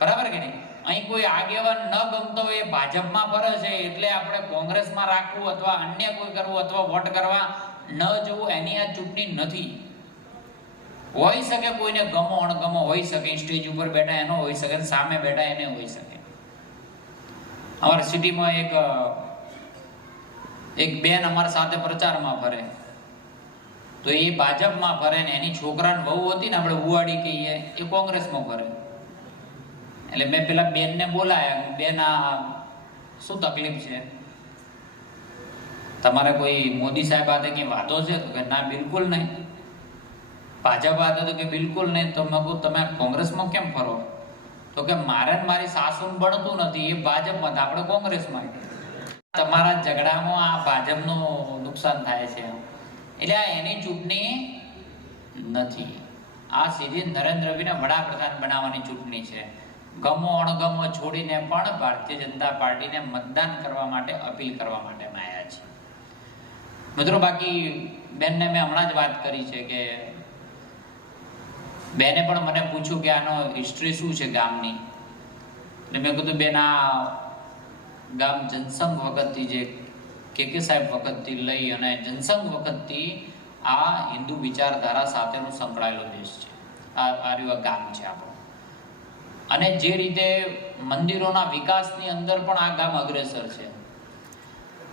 બરાબર કે નહીં? અહીં કોઈ આગેવાન ન ગમતો હોય એ ભાજપમાં ફરે છે એટલે આપણે કોંગ્રેસમાં રાખવું અથવા અન્ય કોઈ કરવું અથવા વોટ કરવા ન જવું, એની આ ચૂંટણી નથી. હોઈ શકે કોઈને ગમો અણગમો હોઈ શકે, સ્ટેજ ઉપર બેઠા એનો હોઈ શકે, સામે બેઠા એને હોઈ શકે. અમારા સિટીમાં એક બેન અમારા સાથે પ્રચારમાં ફરે, તો એ ભાજપમાં ફરે ને એની છોકરાની વહુ હતી ને આપણે ઉવાડી કહીએ, એ કોંગ્રેસમાં ફરે. એટલે મેં પેલા બેનને બોલાયા, બેન આ શું તકલીફ છે, તમારે કોઈ મોદી સાહેબ હાથે કઈ વાતો છે? તો કે ના બિલકુલ નહીં. ભાજપ હાથે? તો કે બિલકુલ નહીં. તો મેં કહું તમે કોંગ્રેસમાં કેમ ફરો? તો કે મારે મારી સાસુને બનતું નથી, એ ભાજપમાં, આપણે કોંગ્રેસમાં. તમારા ઝઘડામાં આ ભાજપનું નુકસાન થાય છે. એટલે આ એની ચૂંટણી નથી. આ સીધી નરેન્દ્રભાઈને વડાપ્રધાન બનાવવાની ચૂંટણી છે. ગમો અણગમો છોડીને પણ ભારતીય જનતા પાર્ટીને મતદાન કરવા માટે અપીલ કરવા માટે આવ્યા છે મિત્રો. બાકી બેનને મેં હમણાં જ વાત કરી છે કે બેને પણ મને પૂછ્યું કે આનો હિસ્ટ્રી શું છે ગામની. એટલે મેં કીધું બેન આ ગામ જનસંઘ વખતથી, જે કે સાહેબ વખતથી લઈ અને જનસંઘ વખતથી આ હિન્દુ વિચારધારા સાથેનો સંકળાયેલો દેશ છે. આ ગામ છે આપણું. અને જે રીતે મંદિરોના વિકાસની અંદર પણ આ ગામ અગ્રેસર છે.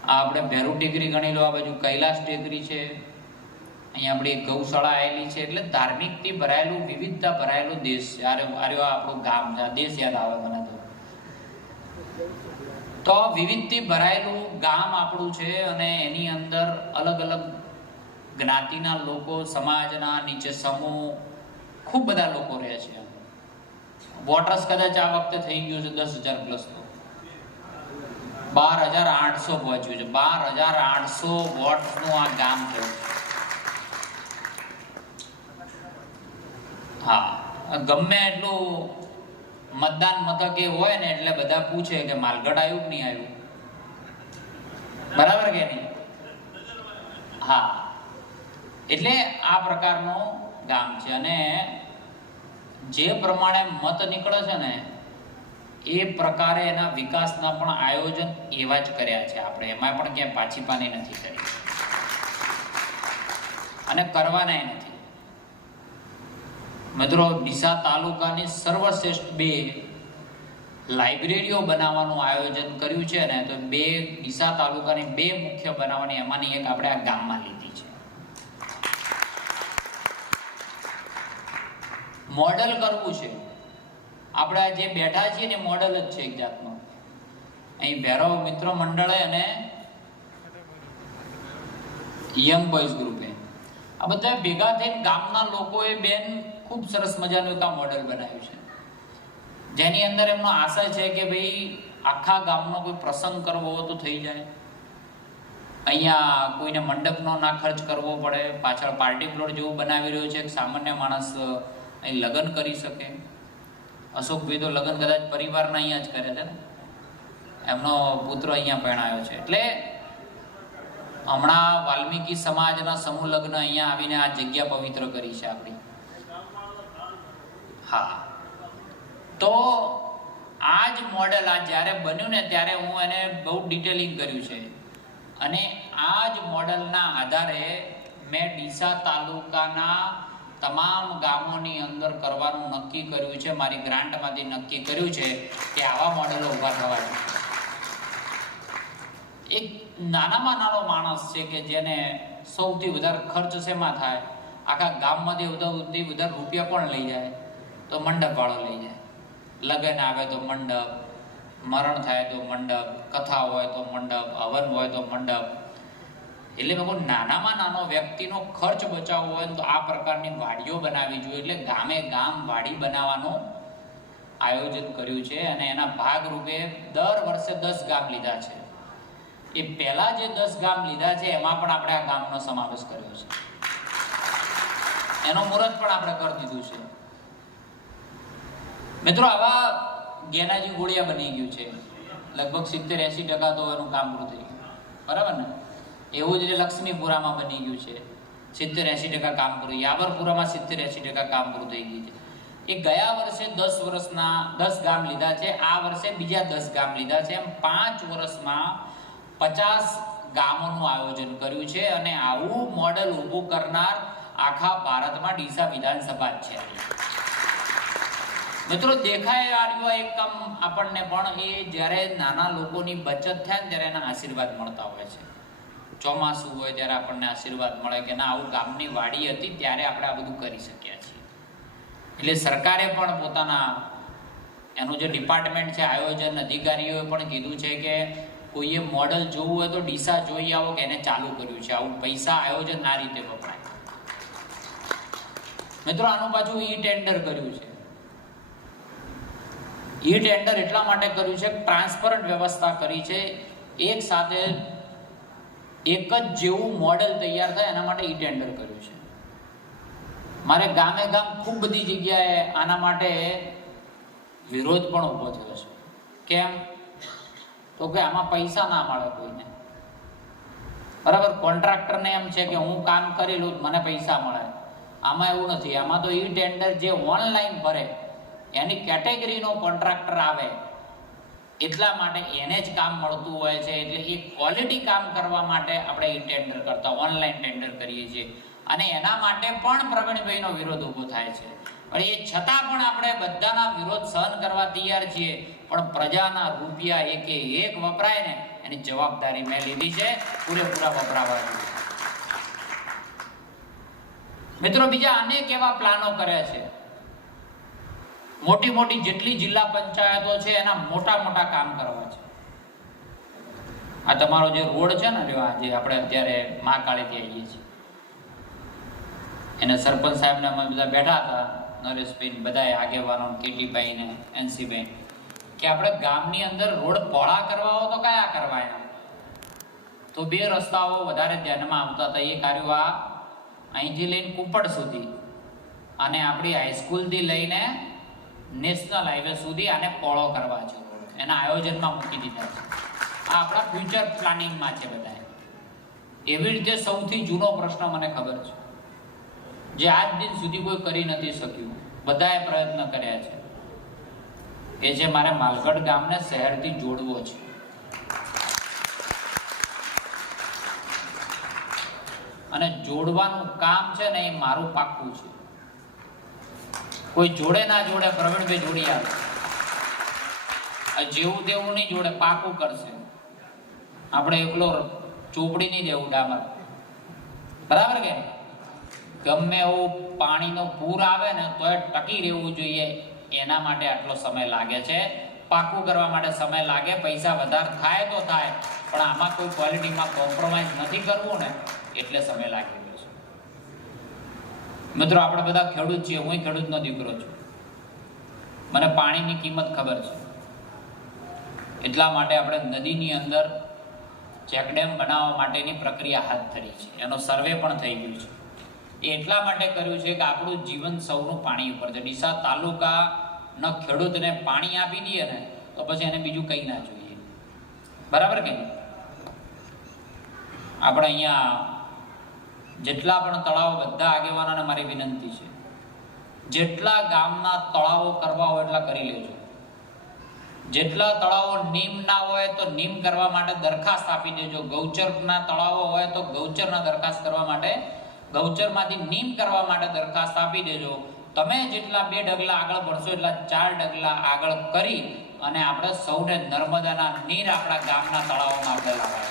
આ આપણે ભેરુ ટેકરી ગણી લો, આ બાજુ કૈલાસ ટેકરી છે, અહીંયા આપણી ગૌશાળા આવેલી છે. એટલે ધાર્મિકથી ભરાયેલું, વિવિધતા ભરાયેલું દેશ છે. આપણું ગામ છે. આ દેશ યાદ આવે મને તો વિવિધથી ભરાયેલું ગામ આપણું છે. અને એની અંદર અલગ અલગ જ્ઞાતિના લોકો, સમાજના નીચે સમૂહ, ખૂબ બધા લોકો રહે છે. વોટર્સ કદાચ આ વખતે થઈ ગયું છે 10,000 પ્લસ, તો 12,800 પહોંચ્યું છે. 12,800 વોટનું આ ગામ થયું. હા, ગમે એટલું મતદાન મથકે હોય ને એટલે બધા પૂછે કે માલગઢ આવ્યું કે નહીં આવ્યું. બરાબર કે નહીં? હા, એટલે આ પ્રકારનું ગામ છે. અને જે પ્રમાણે મત નીકળે છે ને એ પ્રકારે એના વિકાસના પણ આયોજન એવા જ કર્યા છે આપણે. એમાં પણ ક્યાંય પાછીપાની નથી કરી અને કરવાના નથી. મિત્રો, ડીસા તાલુકાની સર્વશ્રેષ્ઠ 2 લાઇબ્રેરીઓ બનાવવાનું આયોજન કર્યું છે ને, તો ડીસા તાલુકાની 2 મુખ્ય બનાવવાની, એમાંની એક આપણે આ ગામમાં લીધી છે. મોડલ કરવું છે. આપણે જે બેઠા છીએ ને મોડલ જ છે એક જાતનું. અહીં ભૈરવ મિત્ર મંડળે અને યંગ બોયઝ ગ્રુપે આ બધા ભેગા થઈને ગામના લોકોએ બેન ખૂબ સરસ મજાનું એક આ મોડલ બનાવ્યું છે, જેની અંદર એમનો આશય છે કે ભાઈ આખા ગામનો કોઈ પ્રસંગ કરવો હોય તો થઈ જાય. અહીંયા કોઈને મંડપનો ના ખર્ચ કરવો પડે, પાછળ પાર્ટી પ્લોટ જેવું બનાવી રહ્યો છે, સામાન્ય માણસ અહીં લગ્ન કરી શકે. અશોકભાઈ તો લગ્ન કદાચ પરિવારના અહીંયા જ કરે છે ને, એમનો પુત્ર અહીંયા પરણાયો છે. એટલે હમણાં વાલ્મીકી સમાજના સમૂહ લગ્ન અહીંયા આવીને આ જગ્યા પવિત્ર કરી છે આપણી. હા, તો આ જ મોડેલ આ જ્યારે બન્યું ને ત્યારે હું એને બહુ ડિટેલિંગ કર્યું છે, અને આ જ મોડેલના આધારે મેં ડીસા તાલુકાના તમામ ગામોની અંદર કરવાનું નક્કી કર્યું છે. મારી ગ્રાન્ટમાંથી નક્કી કર્યું છે કે આવા મોડેલો ઊભા થવા જોઈએ. એક નાનામાં નાનો માણસ છે કે જેને સૌથી વધારે ખર્ચ શેમાં થાય, આખા ગામમાંથી સૌથી વધારે રૂપિયા કોણ લઈ જાય? તો મંડપ વાળો લઈ જાય. લગ્ન આવે તો મંડપ, મરણ થાય તો મંડપ, કથા હોય તો મંડપ, હવન હોય તો મંડપ. એટલે મેં કહું નાનામાં નાનો વ્યક્તિનો ખર્ચ બચાવવો હોય તો આ પ્રકારની વાડીઓ બનાવવી જોઈએ. એટલે ગામે ગામ વાડી બનાવવાનું આયોજન કર્યું છે, અને એના ભાગરૂપે દર વર્ષે 10 ગામ લીધા છે. એ પહેલા જે 10 ગામ લીધા છે એમાં પણ આપણે આ ગામનો સમાવેશ કર્યો છે. એનું મુહૂર્ત પણ આપણે કરી દીધું છે. મિત્રો, આવા ગેનાજી ગોળિયા બની ગયું છે, લગભગ 70-80% તો એનું કામ પૂરું થઈ ગયું, બરાબર ને? એવું જ રીતે લક્ષ્મીપુરામાં બની ગયું છે, 70-80% કામ પૂરું. યાબરપુરામાં 70-80% કામ પૂરું થઈ ગયું છે. એ ગયા વર્ષે 10 ગામ લીધા છે, આ વર્ષે બીજા 10 ગામ લીધા છે. એમ 5 વર્ષમાં 50 ગામોનું આયોજન કર્યું છે, અને આવું મોડેલ ઊભું કરનાર આખા ભારતમાં ડીસા વિધાનસભા જ છે. મિત્રો, દેખાય આવ્યું એક કામ આપણને, પણ એ જ્યારે નાના લોકોની બચત થાય ને ત્યારે એના આશીર્વાદ મળતા હોય છે. ચોમાસું હોય ત્યારે આપણને આશીર્વાદ મળે કે ના, આવું ગામની વાડી હતી ત્યારે આપણે આ બધું કરી શક્યા છીએ. એટલે સરકારે પણ પોતાના એનું જે ડિપાર્ટમેન્ટ છે, આયોજન અધિકારીઓએ પણ કીધું છે કે કોઈએ મોડલ જોવું હોય તો ડીસા જોઈ આવો, કે એને ચાલુ કર્યું છે. આવું પૈસા આયોજન આ રીતે વપરાય. મિત્રો, આનું પાછું ઈ ટેન્ડર કર્યું છે. ઈ ટેન્ડર એટલા માટે કર્યું છે, ટ્રાન્સપરન્ટ વ્યવસ્થા કરી છે. એક સાથે એક જ જેવું મોડેલ તૈયાર થાય એના માટે ઈ ટેન્ડર કર્યું છે. મારે ગામે ગામ ખૂબ બધી જગ્યાએ આના માટે વિરોધ પણ ઊભો થયો છે. કેમ? તો કે આમાં પૈસા ના મળે કોઈને, બરાબર? કોન્ટ્રાક્ટરને એમ છે કે હું કામ કરી લઉં, મને પૈસા મળે. આમાં એવું નથી. આમાં તો ઈ ટેન્ડર જે ઓનલાઈન ભરે એની કેટેગરીનો કોન્ટ્રાક્ટર આવે એટલા માટે એને જ કામ મળતું હોય છે. એટલે એ ક્વોલિટી કામ કરવા માટે આપણે ઈ ટેન્ડર કરતા ઓનલાઈન ટેન્ડર કરીએ છીએ, અને એના માટે પણ પ્રવીણભાઈનો વિરોધ ઊભો થાય છે. પણ એ છતાં પણ આપણે બધાના વિરોધ સહન કરવા તૈયાર છીએ, પણ પ્રજાના રૂપિયા એક વપરાય ને એની જવાબદારી મેં લીધી છે, પૂરેપૂરા વપરાવા જોઈએ. મિત્રો, બીજા અનેક એવા પ્લાનો કર્યા છે. મોટી મોટી જેટલી જિલ્લા પંચાયતો છે એના મોટા મોટા કામ કરવા છે. આ તમારો જે રોડ છે ને, જે આપણે અત્યારે મહાકાળીથી આવીએ છીએ, એને સરપંચ સાહેબને અમે બધા બેઠા હતા, નરેશભાઈ, બધા આગેવાનો, કેટીભાઈ ને એનસીભાઈ, કે આપણે ગામની અંદર રોડ પહોળા કરવા હોય તો કયા કરવા? એમ તો 2 રસ્તાઓ વધારે ધ્યાનમાં આવતા હતા. એક આવ્યું આ અહીંથી લઈને કુપડ સુધી, અને આપણી હાઈસ્કૂલથી લઈને નેશનલ હાઈવે સુધી આને પહોળો કરવા છે. એના આયોજનમાં મૂકી દીધા છે. આ આપણા ફ્યુચર પ્લાનિંગમાં છે બધા. એવી રીતે સૌથી જૂનો પ્રશ્ન મને ખબર છે, જે આજ દિન સુધી કોઈ કરી નથી શક્યું, બધાએ પ્રયત્ન કર્યા છે, એ છે મારે માલગઢ ગામને શહેરથી જોડવો છે. અને જોડવાનું કામ છે ને, એ મારું પાક્કું છે. કોઈ જોડે ના જોડે, પ્રવીણભાઈ જોડી આવે. જેવું તેવું નહીં જોડે, પાકું કરશે. આપણે એકલો ચોપડી નહીં દેવું ડામર, બરાબર કે? ગમે એવું પાણીનો પૂર આવે ને તો એ ટકી રહેવું જોઈએ, એના માટે આટલો સમય લાગે છે. પાકું કરવા માટે સમય લાગે, પૈસા વધારે થાય તો થાય, પણ આમાં કોઈ ક્વોલિટીમાં કોમ્પ્રોમાઇઝ નથી કરવું ને એટલે સમય લાગી રહ્યો છે. મિત્રો, આપણે બધા ખેડૂત છીએ, હું ખેડૂતનો દીકરો છું, મને પાણીની કિંમત ખબર છે. એટલા માટે આપણે નદીની અંદર ચેકડેમ બનાવવા માટેની પ્રક્રિયા હાથ ધરી છે, એનો સર્વે પણ થઈ ગયું છે. એ એટલા માટે કર્યું છે કે આપણું જીવન સૌનું પાણી ઉપર છે. ડીસા તાલુકાના ખેડૂતને પાણી આપી દઈએ ને તો પછી એને બીજું કંઈ ના જોઈએ, બરાબર કે નહીં? આપણે અહીંયા જેટલા પણ તળાવો, બધા આગેવાનોને મારી વિનંતી છે, જેટલા ગામના તળાવો કરવા હોય એટલા કરી લેજો. જેટલા તળાવો નીમ ના હોય તો નીમ કરવા માટે દરખાસ્ત આપી દેજો. ગૌચરના તળાવો હોય તો ગૌચરના દરખાસ્ત કરવા માટે, ગૌચરમાંથી નીમ કરવા માટે દરખાસ્ત આપી દેજો. તમે જેટલા 2 ડગલા આગળ ભરશો એટલા 4 ડગલા આગળ કરી અને આપણે સૌને નર્મદાના નીર આપણા ગામના તળાવોમાં આપણે લાવવા.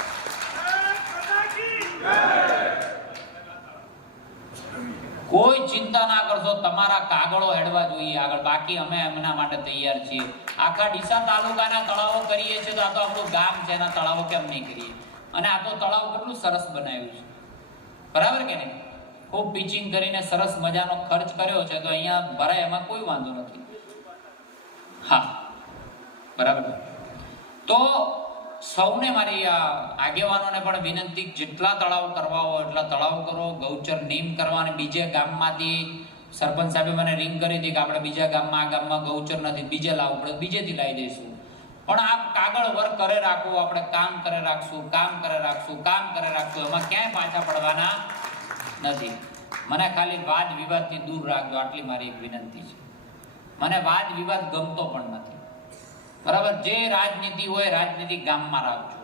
કોઈ ચિંતા ના કરશો, તમારા કાગળો હેડવા જોઈએ આગળ, બાકી અમે એમના માટે તૈયાર છીએ. આખા ડીસા તાલુકાના તળાવો કરીએ છીએ તો આ તો આપણું ગામ છે, એના તળાવો કેમ નહીં કરીએ? અને આ તો તળાવ કેટલું સરસ બનાવ્યું છે, બરાબર કે નહીં? ખૂબ પિચિંગ કરીને સરસ મજાનો ખર્ચ કર્યો છે, તો અહીંયા ભરાય એમાં કોઈ વાંધો નથી. હા, બરાબર. તો સૌને મારી આગેવાનોને પણ વિનંતી, જેટલા તળાવ કરવા હોય એટલા તળાવ કરો, ગૌચર નીમ કરવા. અને બીજે ગામમાંથી સરપંચ સાહેબે મને રિંગ કરી હતી કે આપણે બીજા ગામમાં, આ ગામમાં ગૌચર નથી, બીજે લાવવું પડે, બીજેથી લાવી દઈશું. પણ આ કાગળ વર્ક કરે રાખવું, આપણે કામ કરે રાખશું, કામ કરે રાખશું, કામ કરે રાખશું, એમાં ક્યાંય પાછા પડવાના નથી. મને ખાલી વાદ વિવાદથી દૂર રાખજો, આટલી મારી એક વિનંતી છે. મને વાદ વિવાદ ગમતો પણ નથી, બરાબર? જે રાજનીતિ હોય રાજનીતિ ગામમાં રાખજો.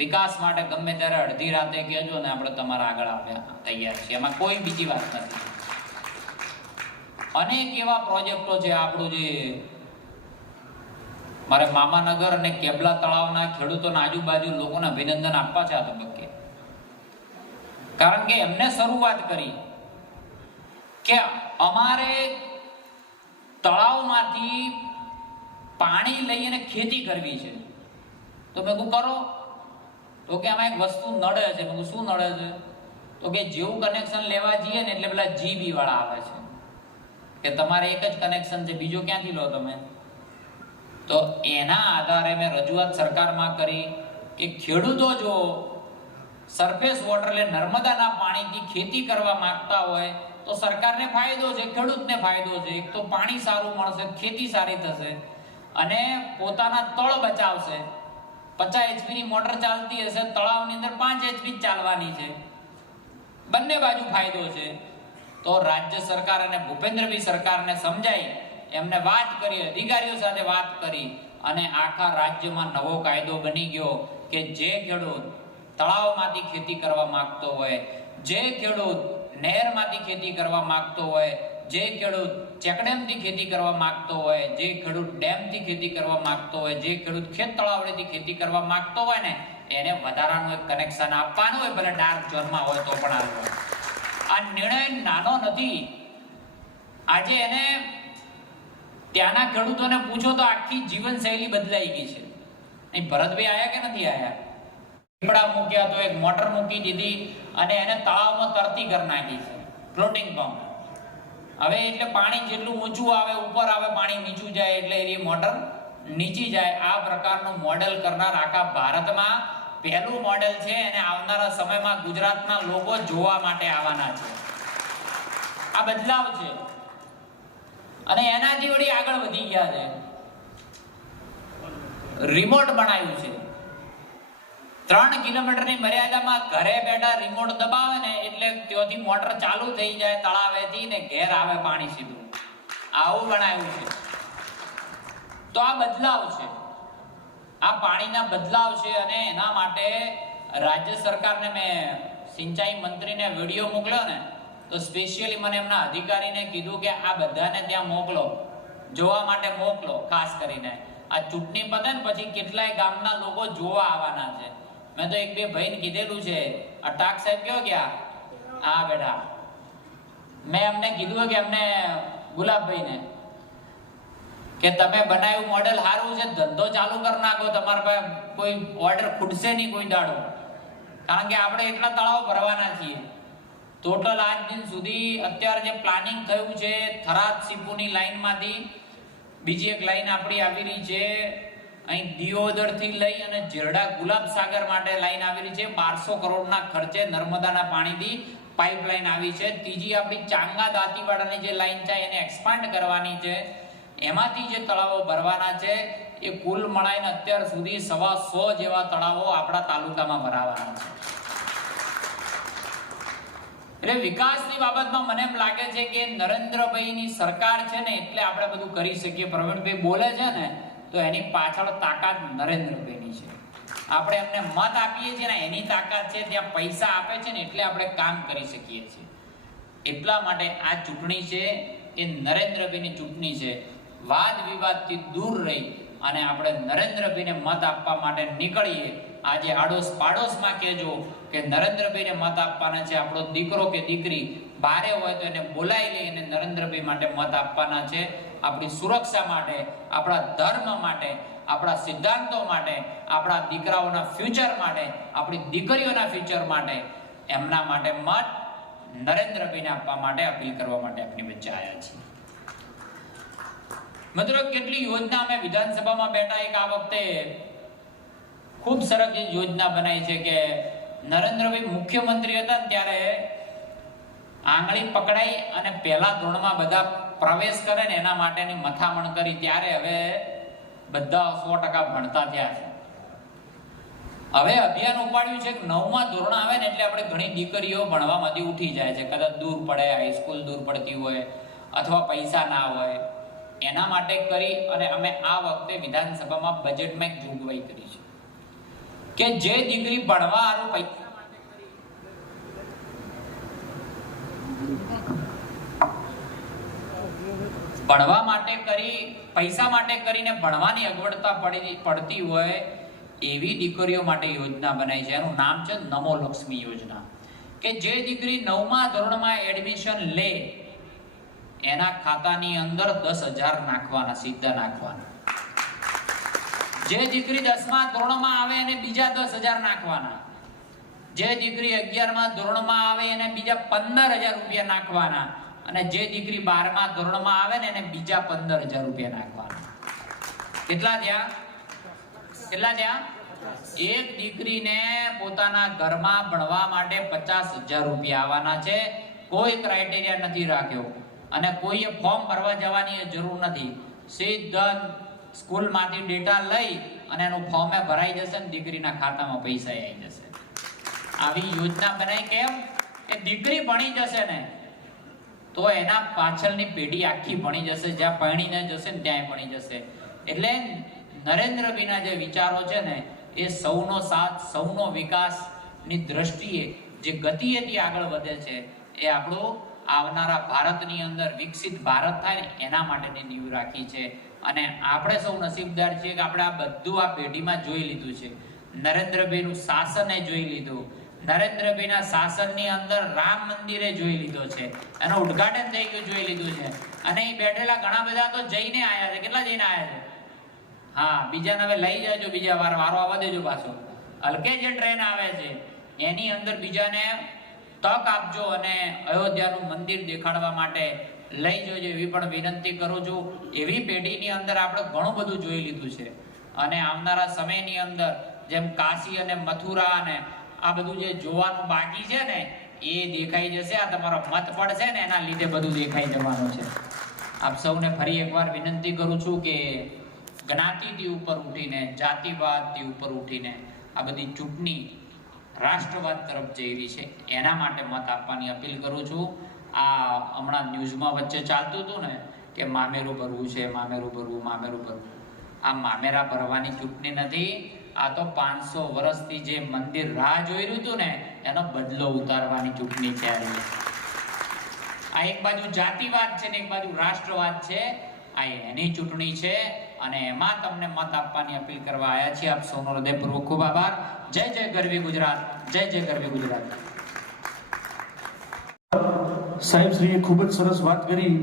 વિકાસ માટે ગમે ત્યારે અડધી રાતે કહેજો ને, આપણે તમારા આગળ આવ્યા તૈયાર છીએ, એમાં કોઈ બીજી વાત નથી. અનેક એવા પ્રોજેક્ટો છે. આપણું જે મારે મામાનગર અને કેબલા તળાવના ખેડૂતોના આજુબાજુ લોકોને અભિનંદન આપવા છે આ તબક્કે, કારણ કે એમને શરૂઆત કરી કે અમારે તળાવમાંથી પાણી લઈને ખેતી કરવી છે. તો મેં કહું કરો. તો કે આમાં એક વસ્તુ નડે છે. મેં કહું શું નડે છે? તો કે જેવું કનેક્શન લેવા જઈએ ને એટલે પેલા જીબી વાળા આવે છે કે તમારે એક જ કનેક્શન છે, બીજો ક્યાંથી લો તમે? તો એના આધારે મેં રજૂઆત સરકારમાં કરી કે ખેડૂતો જો સરફેસ વોટર એટલે નર્મદાના પાણીથી ખેતી કરવા માંગતા હોય તો સરકારને ફાયદો છે, ખેડૂતને ફાયદો છે. એક તો પાણી સારું મળશે, ખેતી સારી થશે અને પોતાના તળ બચાવશે. 50 HP ની મોટર ચાલતી હશે, તળાવની અંદર 5 HP ચાલવાની છે, બંને બાજુ ફાયદો છે. તો રાજ્ય સરકાર અને ભૂપેન્દ્રભાઈ સરકારને સમજાય, એમને વાત કરી, અધિકારીઓ સાથે વાત કરી અને આખા રાજ્યમાં નવો કાયદો બની ગયો કે જે ખેડૂત તળાવમાંથી ખેતી કરવા માંગતો હોય, જે ખેડૂત નહેરમાંથી ખેતી કરવા માંગતો હોય, જે ખેડૂત ચેકડેમથી ખેતી કરવા માંગતો હોય, જે ખેડૂત ડેમથી ખેતી કરવા માંગતો હોય, જે ખેડૂત ખેત તળાવડીથી ખેતી કરવા માંગતો હોય ને, એને વધારાનું એક કનેક્શન આપવાનું હોય, ભલે ડાર્ક ઝોનમાં હોય તો પણ આપવાનું. આ નિર્ણય નાનો નથી. આજે એને ત્યાંના ખેડૂતોને પૂછો તો આખી જીવનશૈલી બદલાઈ ગઈ છે. અહીં ભરતભાઈ આયા કે નથી આયા? પીપળા મૂક્યા તો એક મોટર મૂકી દીધી અને એને તળાવમાં તરતી કરી નાખી છે, ફ્લોટિંગ પંપ. હવે એટલે પાણી જેટલું ઊંચું આવે, ઉપર આવે, પાણી નીચું જાય એટલે એ મોટર નીચી જાય. આ પ્રકારનું મોડેલ કરનાર આખા ભારતમાં પહેલું મોડેલ છે અને આવનારા સમયમાં ગુજરાતના લોકો જોવા માટે આવવાના છે. આ બદલાવ છે અને એનાથી વળી આગળ વધી ગયા છે. રિમોટ બનાવ્યું છે. 3 કિલોમીટરની મર્યાદામાં ઘરે બેઠા રિમોટ દબાવે ને એટલે ત્યાંથી મોટર ચાલુ થઈ જાય તળાવેથી ને ઘેર આવે પાણી સીધું. આવું બનાવ્યું છે. તો આ બદલાવ છે, આ પાણીના બદલાવ છે અને એના માટે રાજ્ય સરકારને મેં સિંચાઈ મંત્રીને વિડીયો મોકલ્યો ને તો સ્પેશિયલી મને એમના અધિકારીને કીધું કે આ બધાને ત્યાં મોકલો, જોવા માટે મોકલો. ખાસ કરીને આ ચૂંટણી પતે ને પછી કેટલાય ગામના લોકો જોવા આવવાના છે. મેં તો 1-2 ભાઈને કીધેલું છે. આ ટાક સાહેબ કયો ગયા? આ બેઠા મેં એમને કીધું કે અમને ગુલાબભાઈને કે તમે બનાવ્યું મોડેલ સારું છે, ધંધો ચાલુ કરી નાખો, તમારા પાસે કોઈ ઓર્ડર ખૂટશે નહીં કોઈ દાડો, કારણ કે આપણે એટલા તળાવ ભરવાના છીએ. ટોટલ આજ દિન સુધી અત્યારે જે પ્લાનિંગ થયું છે થરાદ સિપુની લાઈનમાંથી બીજી એક લાઈન આપણી આવી રહી છે, અહીં દિયોદર થી લઈ અને જેરડા ગુલાબ સાગર માટે લાઈન આવી રહી છે. 1200 કરોડના ખર્ચે નર્મદાના પાણીથી પાઇપલાઈન આવી છે. ત્રીજી આપણી ચાંગા દાંતીવાડાની જે લાઈન છે એને એક્સપાન્ડ કરવાની છે. એમાંથી જે તળાવો ભરવાના છે એ કુલ મળાઈને અત્યાર સુધી 125 જેવા તળાવો આપણા તાલુકામાં ભરાવાના છે. એટલે વિકાસની બાબતમાં મને એમ લાગે છે કે નરેન્દ્રભાઈની સરકાર છે ને એટલે આપણે બધું કરી શકીએ. પ્રવીણભાઈ બોલે છે ને તો એની પાછળ તાકાત નરેન્દ્રભાઈની છે. આપણે એમને મત આપીએ છીએ ને એની તાકાત છે, ત્યાં પૈસા આપે છે ને એટલે આપણે કામ કરી શકીએ છીએ. એટલા માટે આ ચૂંટણી છે એ નરેન્દ્રભાઈની ચૂંટણી છે. વાદ વિવાદથી દૂર રહી અને આપણે નરેન્દ્રભાઈને મત આપવા માટે નીકળીએ. આજે આડોશ પાડોશમાં કહેજો કે નરેન્દ્રભાઈને મત આપવાના છે. આપણો દીકરો કે દીકરી બારે હોય તો એને બોલાવી લઈ અને નરેન્દ્રભાઈ માટે મત આપવાના છે. આપણી સુરક્ષા માટે, આપણા ધર્મ માટે, આપણા સિદ્ધાંતો માટે, આપણા દીકરાઓના ફ્યુચર માટે, આપણી દીકરીઓના ફ્યુચર માટે, એમના માટે મત નરેન્દ્રભાઈને આપવા માટે અપીલ કરવા માટે આપણી વચ્ચે આવ્યા છીએ. મિત્રો, કેટલી યોજના અમે વિધાનસભામાં બેઠા એક આ વખતે ખૂબ સરસ યોજના બનાવી છે કે નરેન્દ્રભાઈ મુખ્યમંત્રી હતા ને ત્યારે આંગળી પકડાઈ અને પહેલા ધોરણમાં બધા પ્રવેશ કરે ને એના માટેની મથામણ કરી. ત્યારે હવે બધા 100% ભણતા થયા છે. હવે અભિયાન ઉપાડ્યું છે કે 9મા ધોરણ આવે ને એટલે આપણે ઘણી દીકરીઓ ભણવામાંથી ઉઠી જાય છે. કદાચ દૂર પડે, હાઈસ્કૂલ દૂર પડતી હોય અથવા પૈસા ના હોય, એના માટે કરી અને અમે આ વખતે વિધાનસભામાં બજેટમાં એક જોગવાઈ કરી છે કે જે દીકરી ભણવા આરું ભણવા માટે કરી પૈસા માટે કરીને ભણવાની અગવડતા પડતી હોય એવી દીકરીઓ માટે યોજના બનાવી છે. એનું નામ છે નમો લક્ષ્મી યોજના. કે જે દીકરી 9મા ધોરણમાં એડમિશન લે એના ખાતાની અંદર 10,000 નાખવાના, સીધા નાખવાના. જે દીકરી 10મા ધોરણમાં આવે એને બીજા 10,000 નાખવાના. જે દીકરી 11મા ધોરણમાં આવે એને બીજા 15,000 રૂપિયા નાખવાના. અને જે દીકરી 12મા ધોરણમાં આવે ને એને બીજા 15,000 રૂપિયા નાખવાના. કેટલા થયા? એક દીકરીને પોતાના ઘરમાં ભણવા માટે 50,000 રૂપિયા આવવાના છે. કોઈ ક્રાઇટેરિયા નથી રાખ્યો અને કોઈએ ફોર્મ ભરવા જવાની જરૂર નથી. સીધા સ્કૂલમાંથી ડેટા લઈ અને એનું ફોર્મે ભરાઈ જશે ને દીકરીના ખાતામાં પૈસા આવી જશે. આવી યોજના બનાવી કેમ કે દીકરી ભણી જશે ને તો એના પાછળની પેઢી આખી ભણી જશે. જ્યાં પરણીને જશે ને ત્યાં ભણી જશે. એટલે નરેન્દ્રભાઈના જે વિચારો છે ને એ સૌનો સાથ, સૌનો વિકાસની દ્રષ્ટિએ જે ગતિએથી આગળ વધે છે એ આપણું આવનારા ભારતની અંદર વિકસિત ભારત થાય ને એના માટેની નીવ રાખી છે. અને આપણે સૌ નસીબદાર છીએ કે આપણે આ બધું આ પેઢીમાં જોઈ લીધું છે. નરેન્દ્રભાઈનું શાસન જોઈ લીધું, નરેન્દ્રભાઈના શાસનની અંદર રામ મંદિરે જોઈ લીધો છે, એનું ઉદ્ઘાટન થઈ ગયું જોઈ લીધું છે. અને એ બેઠેલા ઘણા બધા તો જઈને આવ્યા છે. કેટલા જઈને આવ્યા છે? હા, બીજાને હવે લઈ જાજો, બીજા વારો આવવા દેજો. પાછો હલકે જે ટ્રેન આવે છે એની અંદર બીજાને તક આપજો અને અયોધ્યાનું મંદિર દેખાડવા માટે લઈ જજો એવી પણ વિનંતી કરું છું. એવી પેઢીની અંદર આપણે ઘણું બધું જોઈ લીધું છે અને આવનારા સમયની અંદર જેમ કાશી અને મથુરા અને આ બધું જે જોવાનું બાકી છે ને એ દેખાઈ જશે. આ તમારો મત પડશે ને એના લીધે બધું દેખાઈ જવાનું છે. આપ સૌને ફરી એકવાર વિનંતી કરું છું કે જ્ઞાતિથી ઉપર ઉઠીને, જાતિવાદથી ઉપર ઉઠીને આ બધી ચૂંટણી રાષ્ટ્રવાદ તરફ જઈ રહી છે, એના માટે મત આપવાની અપીલ કરું છું. આ હમણાં ન્યૂઝમાં વચ્ચે ચાલતું હતું ને કે મામેરું ભરવું છે, મામેરું ભરવું. આ મામેરા ભરવાની ચૂંટણી નથી. આ તો 500 વર્ષથી જે મંદિર રાહ જોઈ રહ્યું હતું ને એનો બદલો ઉતારવાની ચૂંટણી છે. આ એક બાજુ જાતિવાદ છે ને એક બાજુ રાષ્ટ્રવાદ છે. આ એની ચૂંટણી છે અને એમાં તમને મત આપવાની અપીલ કરવા આવ્યા છીએ. આપ સૌનો હૃદયપૂર્વક ખૂબ આભાર. જય જય ગરવી ગુજરાત, જય જય ગરવી ગુજરાત. સાહેબશ્રીએ ખૂબ જ સરસ વાત કરી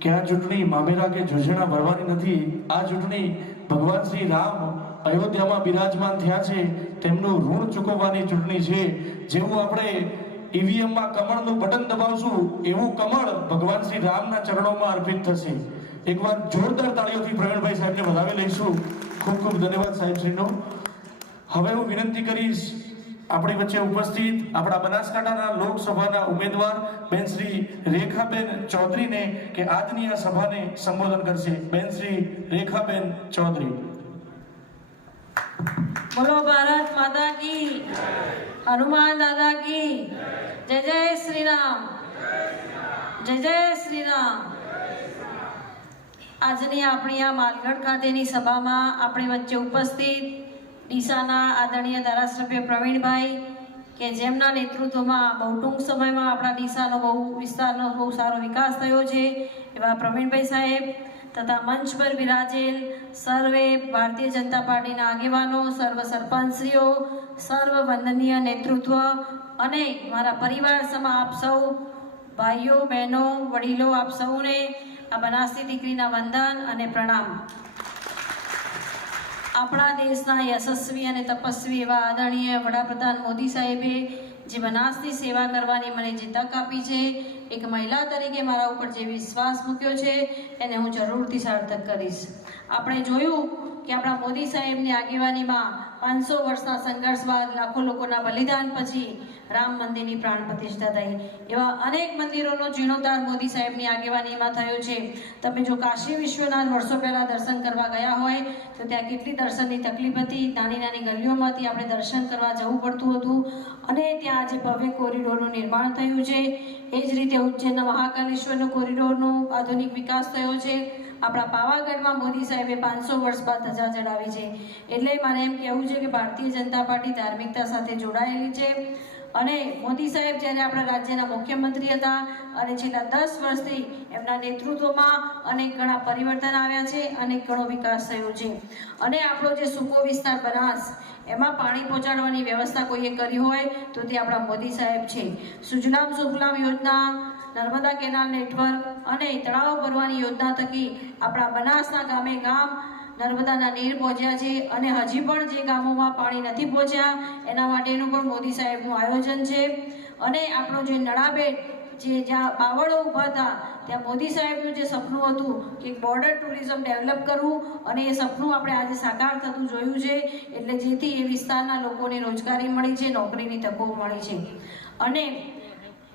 કે આ ચૂંટણી મામેરા કે જોજણા ભરવાની નથી. આ ચૂંટણી ભગવાન શ્રી રામ અયોધ્યામાં બિરાજમાન થયા છે તેમનું ઋણ ચૂકવવાની ચૂંટણી છે. જેવું આપણે ઈવીએમમાં કમળનું બટન દબાવશું એવું કમળ ભગવાન શ્રી રામના ચરણોમાં અર્પિત થશે. એકવાર જોરદાર તાળીઓથી પ્રવીણભાઈ સાહેબને વધાવી લઈશું. ખૂબ ખૂબ ધન્યવાદ સાહેબશ્રીનો. હવે હું વિનંતી કરીશ આપણી વચ્ચે ઉપસ્થિત આપણા બનાસકાંઠાના લોકસભાના ઉમેદવાર બેન શ્રી રેખાબેન ચૌધરીને કે આજની આ સભાને સંબોધન કરશે. બેન શ્રી રેખાબેન ચૌધરી. બોલો ભારત માતા કી, હનુમાન દાદા કી જય. જય શ્રી રામ, જય જય શ્રી રામ. આજની આપણી આ માલગઢ ખાતેની સભામાં આપણી વચ્ચે ઉપસ્થિત ડીસાના આદરણીય ધારાસભ્ય પ્રવીણભાઈ કે જેમના નેતૃત્વમાં બહુ ટૂંક સમયમાં આપણા ડીસાનો વિસ્તારનો બહુ સારો વિકાસ થયો છે એવા પ્રવીણભાઈ સાહેબ તથા મંચ પર વિરાજેલ સર્વે ભારતીય જનતા પાર્ટીના આગેવાનો, સર્વ સરપંચશ્રીઓ, સર્વ વંદનીય નેતૃત્વ અને મારા પરિવાર સમા આપ સૌ ભાઈઓ, બહેનો, વડીલો, આપ સૌને આ બનાસની દીકરીના વંદન અને પ્રણામ. આપણા દેશના યશસ્વી અને તપસ્વી એવા આદરણીય વડાપ્રધાન મોદી સાહેબે જે બનાસની સેવા કરવાની મને જે તક આપી છે, એક મહિલા તરીકે મારા ઉપર જે વિશ્વાસ મૂક્યો છે એને હું જરૂરથી સાર્થક કરીશ. આપણે જોયું કે આપણા મોદી સાહેબની આગેવાનીમાં 500 વર્ષના સંઘર્ષ બાદ લાખો લોકોના બલિદાન પછી રામ મંદિરની પ્રાણ પ્રતિષ્ઠા થઈ. એવા અનેક મંદિરોનો જીર્ણોદ્ધાર મોદી સાહેબની આગેવાનીમાં થયો છે. તમે જો કાશી વિશ્વનાથ વર્ષો પહેલાં દર્શન કરવા ગયા હોય તો ત્યાં કેટલી દર્શનની તકલીફ હતી. નાની નાની ગલીઓમાંથી આપણે દર્શન કરવા જવું પડતું હતું અને ત્યાં આજે ભવ્ય કોરિડોરનું નિર્માણ થયું છે. એ જ રીતે ઉજ્જૈનના મહાકાલેશ્વરનો કોરિડોરનો આધુનિક વિકાસ થયો છે. આપણા પાવાગઢમાં મોદી સાહેબે 500 વર્ષ બાદ ધજા ચડાવી છે. એટલે મારે એમ કહેવું છે કે ભારતીય જનતા પાર્ટી ધાર્મિકતા સાથે જોડાયેલી છે અને મોદી સાહેબ જ્યારે આપણા રાજ્યના મુખ્યમંત્રી હતા અને છેલ્લા 10 વર્ષથી એમના નેતૃત્વમાં અનેક ઘણા પરિવર્તન આવ્યા છે, અનેક ઘણો વિકાસ થયો છે. અને આપણો જે સૂકો વિસ્તાર બનાસ એમાં પાણી પહોંચાડવાની વ્યવસ્થા કોઈએ કરી હોય તો તે આપણા મોદી સાહેબ છે. સુજલામ સુફલામ યોજના, નર્મદા કેનાલ નેટવર્ક અને તળાવ ભરવાની યોજના થકી આપણા બનાસના ગામે ગામ નર્મદાના નીર પહોંચ્યા છે અને હજી પણ જે ગામોમાં પાણી નથી પહોંચ્યા એના માટેનું પણ મોદી સાહેબનું આયોજન છે. અને આપણો જે નળાબેટ જે જ્યાં બાવળો ઊભા હતા ત્યાં મોદી સાહેબનું જે સપનું હતું કે બોર્ડર ટુરિઝમ ડેવલપ કરવું અને એ સપનું આપણે આજે સાકાર થતું જોયું છે. એટલે જેથી એ વિસ્તારના લોકોને રોજગારી મળી છે, નોકરીની તકો મળી છે. અને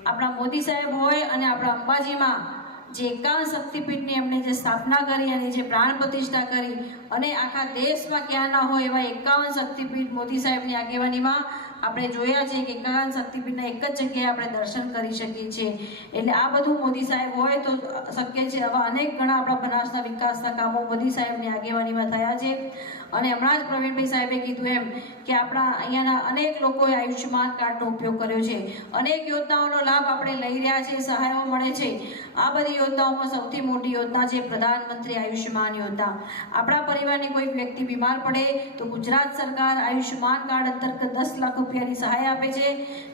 આપણા મોદી સાહેબ હોય અને આપણા અંબાજીમાં જે 51 શક્તિપીઠની એમણે જે સ્થાપના કરી અને જે પ્રાણ પ્રતિષ્ઠા કરી અને આખા દેશમાં ક્યાં ના હોય એવા 51 શક્તિપીઠ મોદી સાહેબની આગેવાનીમાં આપણે જોયા છે કે 51 શક્તિપીઠના એક જ જગ્યાએ આપણે દર્શન કરી શકીએ છીએ. એટલે આ બધું મોદી સાહેબ હોય તો શક્ય છે. આવા અનેક ઘણા આપણા બનાસના વિકાસના કામો મોદી સાહેબની આગેવાનીમાં થયા છે. અને હમણાં જ પ્રવીણભાઈ સાહેબે કીધું એમ કે આપણા અહીંયાના અનેક લોકોએ આયુષ્યમાન કાર્ડનો ઉપયોગ કર્યો છે. અનેક યોજનાઓનો લાભ આપણે લઈ રહ્યા છીએ, સહાયો મળે છે. આ બધી યોજનાઓમાં સૌથી મોટી યોજના છે પ્રધાનમંત્રી આયુષ્યમાન યોજના. આપણા પરિવારની કોઈ વ્યક્તિ બીમાર પડે તો ગુજરાત સરકાર આયુષ્યમાન કાર્ડ અંતર્ગત 10 લાખ રૂપિયાની સહાય આપે છે,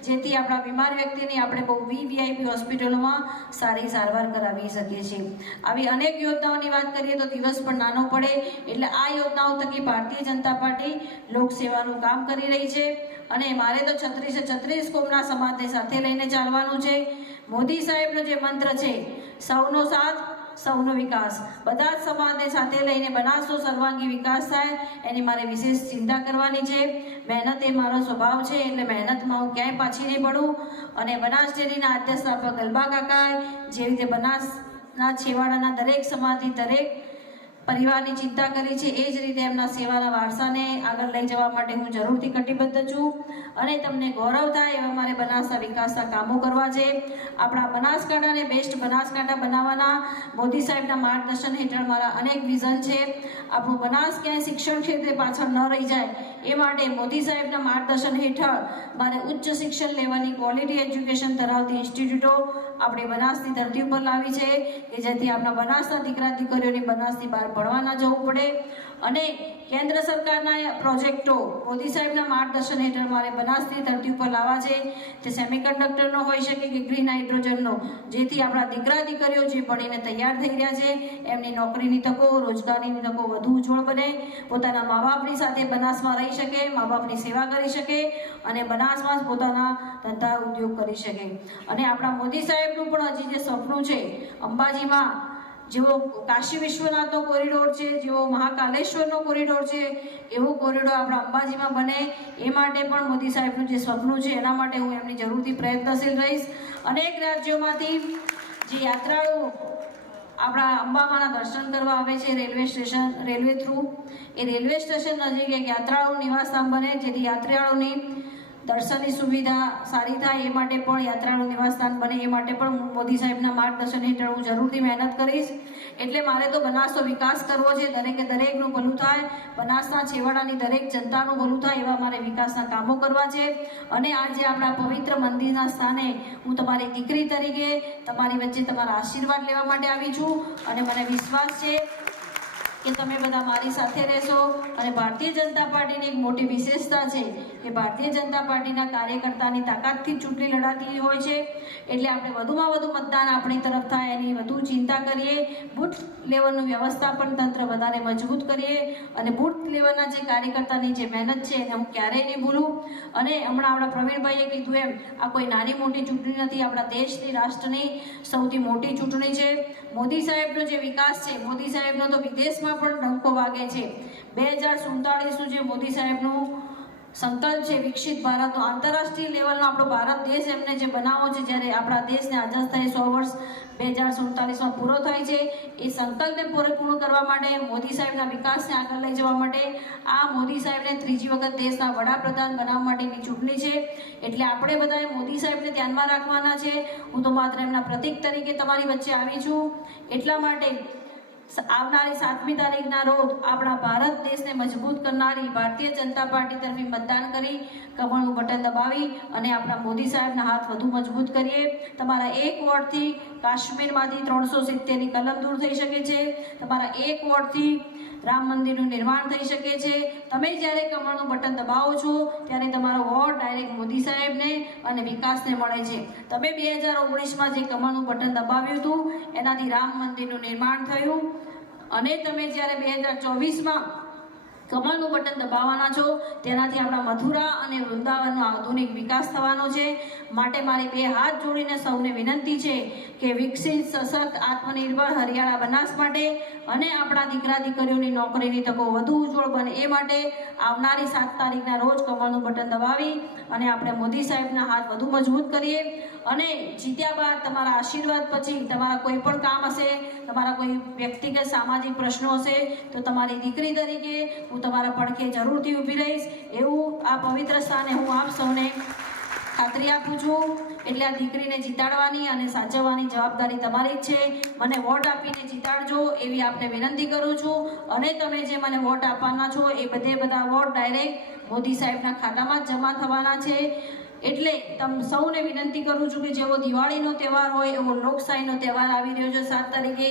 જેથી આપણા બીમાર વ્યક્તિની આપણે બહુ વીવીઆઈપી હોસ્પિટલોમાં સારી સારવાર કરાવી શકીએ છીએ. આવી અનેક યોજનાઓની વાત કરીએ તો દિવસ પણ નાનો પડે. એટલે આ યોજનાઓ થકી ભારતીય જનતા પાર્ટી લોકસેવાનું કામ કરી રહી છે. અને મારે તો 36 કોમના સમાજને સાથે લઈને ચાલવાનું છે. મોદી સાહેબનો જે મંત્ર છે સૌનો સાથ સૌનો વિકાસ, બધા જ સમાજને સાથે લઈને બનાસનો સર્વાંગી વિકાસ થાય એની મારે વિશેષ ચિંતા કરવાની છે. મહેનત એ મારો સ્વભાવ છે એટલે મહેનતમાં હું ક્યાંય પાછી નહીં પડું. અને બનાસ ડેરીના આદ્ય સ્થાપક ગલબા કાકાએ જે રીતે બનાસના છેવાડાના દરેક સમાજની દરેક પરિવારની ચિંતા કરી છે એ જ રીતે એમના સેવાના વારસાને આગળ લઈ જવા માટે હું જરૂરથી કટિબદ્ધ છું. અને તમને ગૌરવ થાય એવા મારે બનાસના વિકાસના કામો કરવા છે. આપણા બનાસકાંઠાને બેસ્ટ બનાસકાંઠા બનાવવાના મોદી સાહેબના માર્ગદર્શન હેઠળ મારા અનેક વિઝન છે. આપણું બનાસ ક્યાંય શિક્ષણ ક્ષેત્રે પાછળ ન રહી જાય એ માટે મોદી સાહેબના માર્ગદર્શન હેઠળ મારે ઉચ્ચ શિક્ષણ લેવાની ક્વોલિટી એજ્યુકેશન ધરાવતી ઇન્સ્ટિટ્યૂટો આપણે બનાસની ધરતી ઉપર લાવી છે કે જેથી આપણા બનાસના દીકરા દીકરીઓને બનાસની બહાર ભણવા ન જવું પડે અને કેન્દ્ર સરકારના પ્રોજેક્ટો મોદી સાહેબના માર્ગદર્શન હેઠળ મારે બનાસની ધરતી ઉપર લાવવા છે. તે સેમિકન્ડક્ટરનો હોઈ શકે કે ગ્રીન હાઇડ્રોજનનો, જેથી આપણા દીકરા દીકરીઓ જે ભણીને તૈયાર થઈ રહ્યા છે એમની નોકરીની તકો, રોજગારીની તકો વધુ ઉજ્જવળ બને, પોતાના મા બાપની સાથે બનાસમાં રહી શકે, મા બાપની સેવા કરી શકે અને બનાસમાં જ પોતાના ધંધા ઉદ્યોગ કરી શકે. અને આપણા મોદી સાહેબનું પણ હજી જે સપનું છે અંબાજીમાં જેવો કાશી વિશ્વનાથનો કોરિડોર છે, જેવો મહાકાલેશ્વરનો કોરિડોર છે, એવો કોરિડોર આપણા અંબાજીમાં બને એ માટે પણ મોદી સાહેબનું જે સપનું છે એના માટે હું એમની જરૂરથી પ્રયત્નશીલ રહીશ. અનેક રાજ્યોમાંથી જે યાત્રાળુઓ આપણા અંબામાના દર્શન કરવા આવે છે રેલવે થ્રુ, એ રેલવે સ્ટેશન નજીક એક યાત્રાળુ નિવાસસ્થાન બને જેથી યાત્રાળુની દર્શનની સુવિધા સારી થાય એ માટે પણ યાત્રાળુ નિવાસસ્થાન બને એ માટે પણ હું મોદી સાહેબના માર્ગદર્શન હેઠળ હું જરૂરથી મહેનત કરીશ. એટલે મારે તો બનાસનો વિકાસ કરવો છે, દરેકે દરેકનું ભલું થાય, બનાસના છેવાડાની દરેક જનતાનું ભલું થાય એવા મારે વિકાસના કામો કરવા છે. અને આજે આપણા પવિત્ર મંદિરના સ્થાને હું તમારી દીકરી તરીકે તમારી વચ્ચે તમારા આશીર્વાદ લેવા માટે આવી છું અને મને વિશ્વાસ છે કે તમે બધા મારી સાથે રહેશો. અને ભારતીય જનતા પાર્ટીની એક મોટી વિશેષતા છે કે ભારતીય જનતા પાર્ટીના કાર્યકર્તાની તાકાતથી ચૂંટણી લડાતી હોય છે, એટલે આપણે વધુમાં વધુ મતદાન આપણી તરફ થાય એની વધુ ચિંતા કરીએ, બૂથ લેવલનું વ્યવસ્થાપન તંત્ર વધારે મજબૂત કરીએ અને બૂથ લેવલના જે કાર્યકર્તાની જે મહેનત છે એને હું ક્યારેય નહીં ભૂલું. અને હમણાં આપણા પ્રવીણભાઈએ કીધું એમ આ કોઈ નાની મોટી ચૂંટણી નથી, આપણા દેશની રાષ્ટ્રની સૌથી મોટી ચૂંટણી છે. મોદી સાહેબનો જે વિકાસ છે, મોદી સાહેબનો તો વિદેશમાં પણ ડંકો વાગે છે. 2047નું જે મોદી સાહેબનું સંકલ્પ છે વિકસિત ભારતનો, આંતરરાષ્ટ્રીય લેવલનો આપણો ભારત દેશ એમને જે બનાવવો છે, જ્યારે આપણા દેશને આઝાદ થાય 100 વર્ષ 2047માં પૂરો થાય છે, એ સંકલ્પને પૂર્ણ કરવા માટે, મોદી સાહેબના વિકાસને આગળ લઈ જવા માટે આ મોદી સાહેબને ત્રીજી વખત દેશના વડાપ્રધાન બનાવવા માટેની ચૂંટણી છે. એટલે આપણે બધાએ મોદી સાહેબને ધ્યાનમાં રાખવાના છે. હું તો માત્ર એમના પ્રતીક તરીકે તમારી વચ્ચે આવી છું. એટલા માટે આવનારી 7મી તારીખના રોજ આપણા ભારત દેશને મજબૂત કરનારી ભારતીય જનતા પાર્ટી તરફી મતદાન કરી કમળનું બટન દબાવી અને આપણા મોદી સાહેબના હાથ વધુ મજબૂત કરીએ. તમારા એક વોટથી કાશ્મીરમાંથી 370ની કલમ દૂર થઈ શકે છે. તમારા એક વોટથી રામ મંદિરનું નિર્માણ થઈ શકે છે. તમે જ્યારે કમળનું બટન દબાવો છો ત્યારે તમારો વોટ ડાયરેક્ટ મોદી સાહેબને અને વિકાસને મળે છે. તમે 2019માં જે કમળનું બટન દબાવ્યું હતું એનાથી રામ મંદિરનું નિર્માણ થયું અને તમે જ્યારે 2024માં કમળનું બટન દબાવવાના છો તેનાથી આપણા મથુરા અને વૃંદાવનનો આધુનિક વિકાસ થવાનો છે. માટે મારી 2 હાથ જોડીને સૌને વિનંતી છે કે વિકસિત, સશક્ત, આત્મનિર્ભર હરિયાળા બનાસ માટે અને આપણા દીકરા દીકરીઓની નોકરીની તકો વધુ ઉજ્જવળ બને એ માટે આવનારી 7 તારીખના રોજ કમળનું બટન દબાવી અને આપણે મોદી સાહેબના હાથ વધુ મજબૂત કરીએ. અને જીત્યા બાદ તમારા આશીર્વાદ પછી તમારા કોઈ પણ કામ હશે, તમારા કોઈ વ્યક્તિગત સામાજિક પ્રશ્નો હશે તો તમારી દીકરી તરીકે હું તમારા પડખે જરૂરથી ઊભી રહીશ એવું આ પવિત્ર સ્થાને હું આપ સૌને ખાતરી આપું છું. એટલે આ દીકરીને જીતાડવાની અને સાચવવાની જવાબદારી તમારી જ છે. મને વોટ આપીને જીતાડજો એવી આપને વિનંતી કરું છું. અને તમે જે મને વોટ આપવાના છો એ બધા વોટ ડાયરેક્ટ મોદી સાહેબના ખાતામાં જ જમા થવાના છે. એટલે સૌને વિનંતી કરું છું કે જેવો દિવાળીનો તહેવાર હોય એવો લોકશાહીનો તહેવાર આવી રહ્યો છે. 7 તારીખે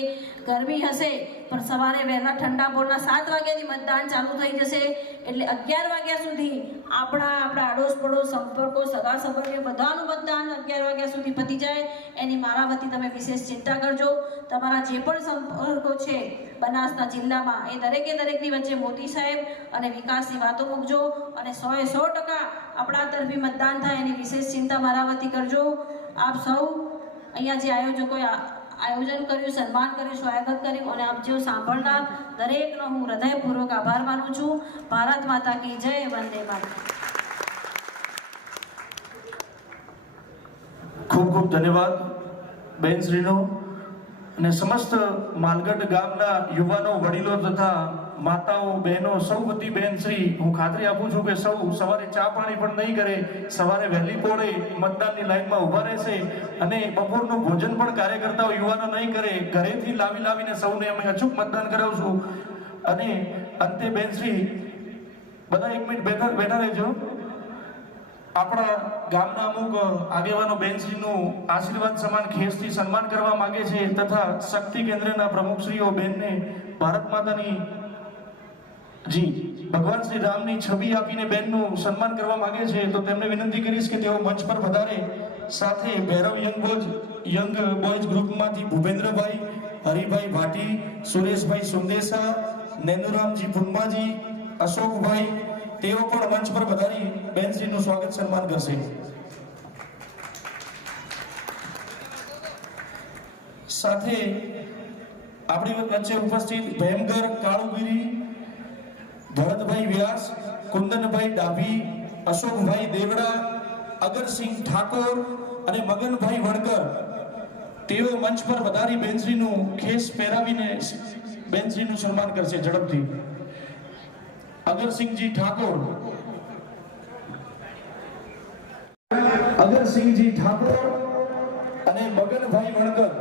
ગરમી હશે પણ સવારે વહેલા ઠંડા પોરના 7 વાગ્યાથી મતદાન ચાલુ થઈ જશે. એટલે 11 વાગ્યા સુધી આપણા આડોશ પડોશ સંપર્કો સગા સંબંધીઓ બધાનું મતદાન 11 વાગ્યા સુધી પતી જાય એની મારા વતી તમે વિશેષ ચિંતા કરજો. તમારા જે પણ સંપર્કો છે બનાસના જિલ્લામાં એ દરેકની વચ્ચે મોદી સાહેબ અને વિકાસની વાતો મૂકજો અને 100% આપણા તરફી મતદાન થાય એની વિશેષ ચિંતા મારા વતી કરજો. આપ સૌ અહીંયા જે આયોજકોએ આયોજન કર્યું, સન્માન કર્યું, સ્વાગત કર્યું અને આપ જેઓ સાંભળનાર દરેકનો હું હૃદયપૂર્વક આભાર માનું છું. ભારત માતા કી જય. વંદે માતરમ. ખૂબ ખૂબ ધન્યવાદ બેનશ્રીનો. અને સમસ્ત માલગઢ ગામના યુવાનો, વડીલો તથા માતાઓ, બહેનો સૌ વતી બેનશ્રી હું ખાતરી આપું છું કે સૌ સવારે ચા પાણી પણ નહીં કરે, સવારે વહેલી પોળે મતદાનની લાઈનમાં ઊભા રહેશે અને બપોરનું ભોજન પણ કાર્યકર્તાઓ યુવાનો નહીં કરે, ઘરેથી લાવીને સૌને અમે અચૂક મતદાન કરાવશું. અને અંતે બેનશ્રી બધા 1 મિનિટ બેઠા રહેજો. આપણા ગામના અમુક આગેવાનો બેનશ્રીનું આશીર્વાદ સમાન ખેસથી સન્માન કરવા માંગે છે તથા શક્તિ કેન્દ્રના પ્રમુખશ્રીઓ બેનને ભારત માતાની ભગવાન શ્રી રામની છબી આપીને બેનનું સન્માન કરવા માંગે છે, તો તેમને વિનંતી કરીશ કે તેઓ મંચ પર વધારે. સાથે ભૈરવ યંગ બોયઝ ગ્રુપમાંથી ભૂપેન્દ્રભાઈ, હરિભાઈ ભાટી, સુરેશભાઈ સુંદેસા, નેનુરામજી પુન્માજી, અશોકભાઈ, તેઓ પણ મંચ પર વધારી બેનશ્રીનું સ્વાગત સન્માન કરશે. સાથે આપણી વચ્ચે ઉપસ્થિત ભેમગર કાળુગીરી, ભરતભાઈ વ્યાસ, કુંદનભાઈ ડાભી, અશોકભાઈ દેવડા, અગરસિંહ ઠાકોર અને મગનભાઈ વણકર, તેઓ મંચ પર વધારી બેનશ્રીનું ખેસ પહેરાવીને બેનશ્રીનું સન્માન કરશે. ઝડપથી અગરસિંહજી ઠાકોર, અગરસિંહજી ઠાકોર અને મગનભાઈ વણકર.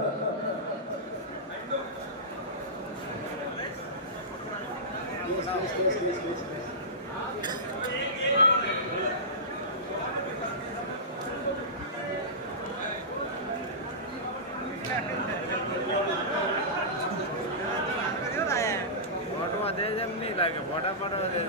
ફોટોમાં દે જેમ નહીં લાગે, ફોટા પડવા દે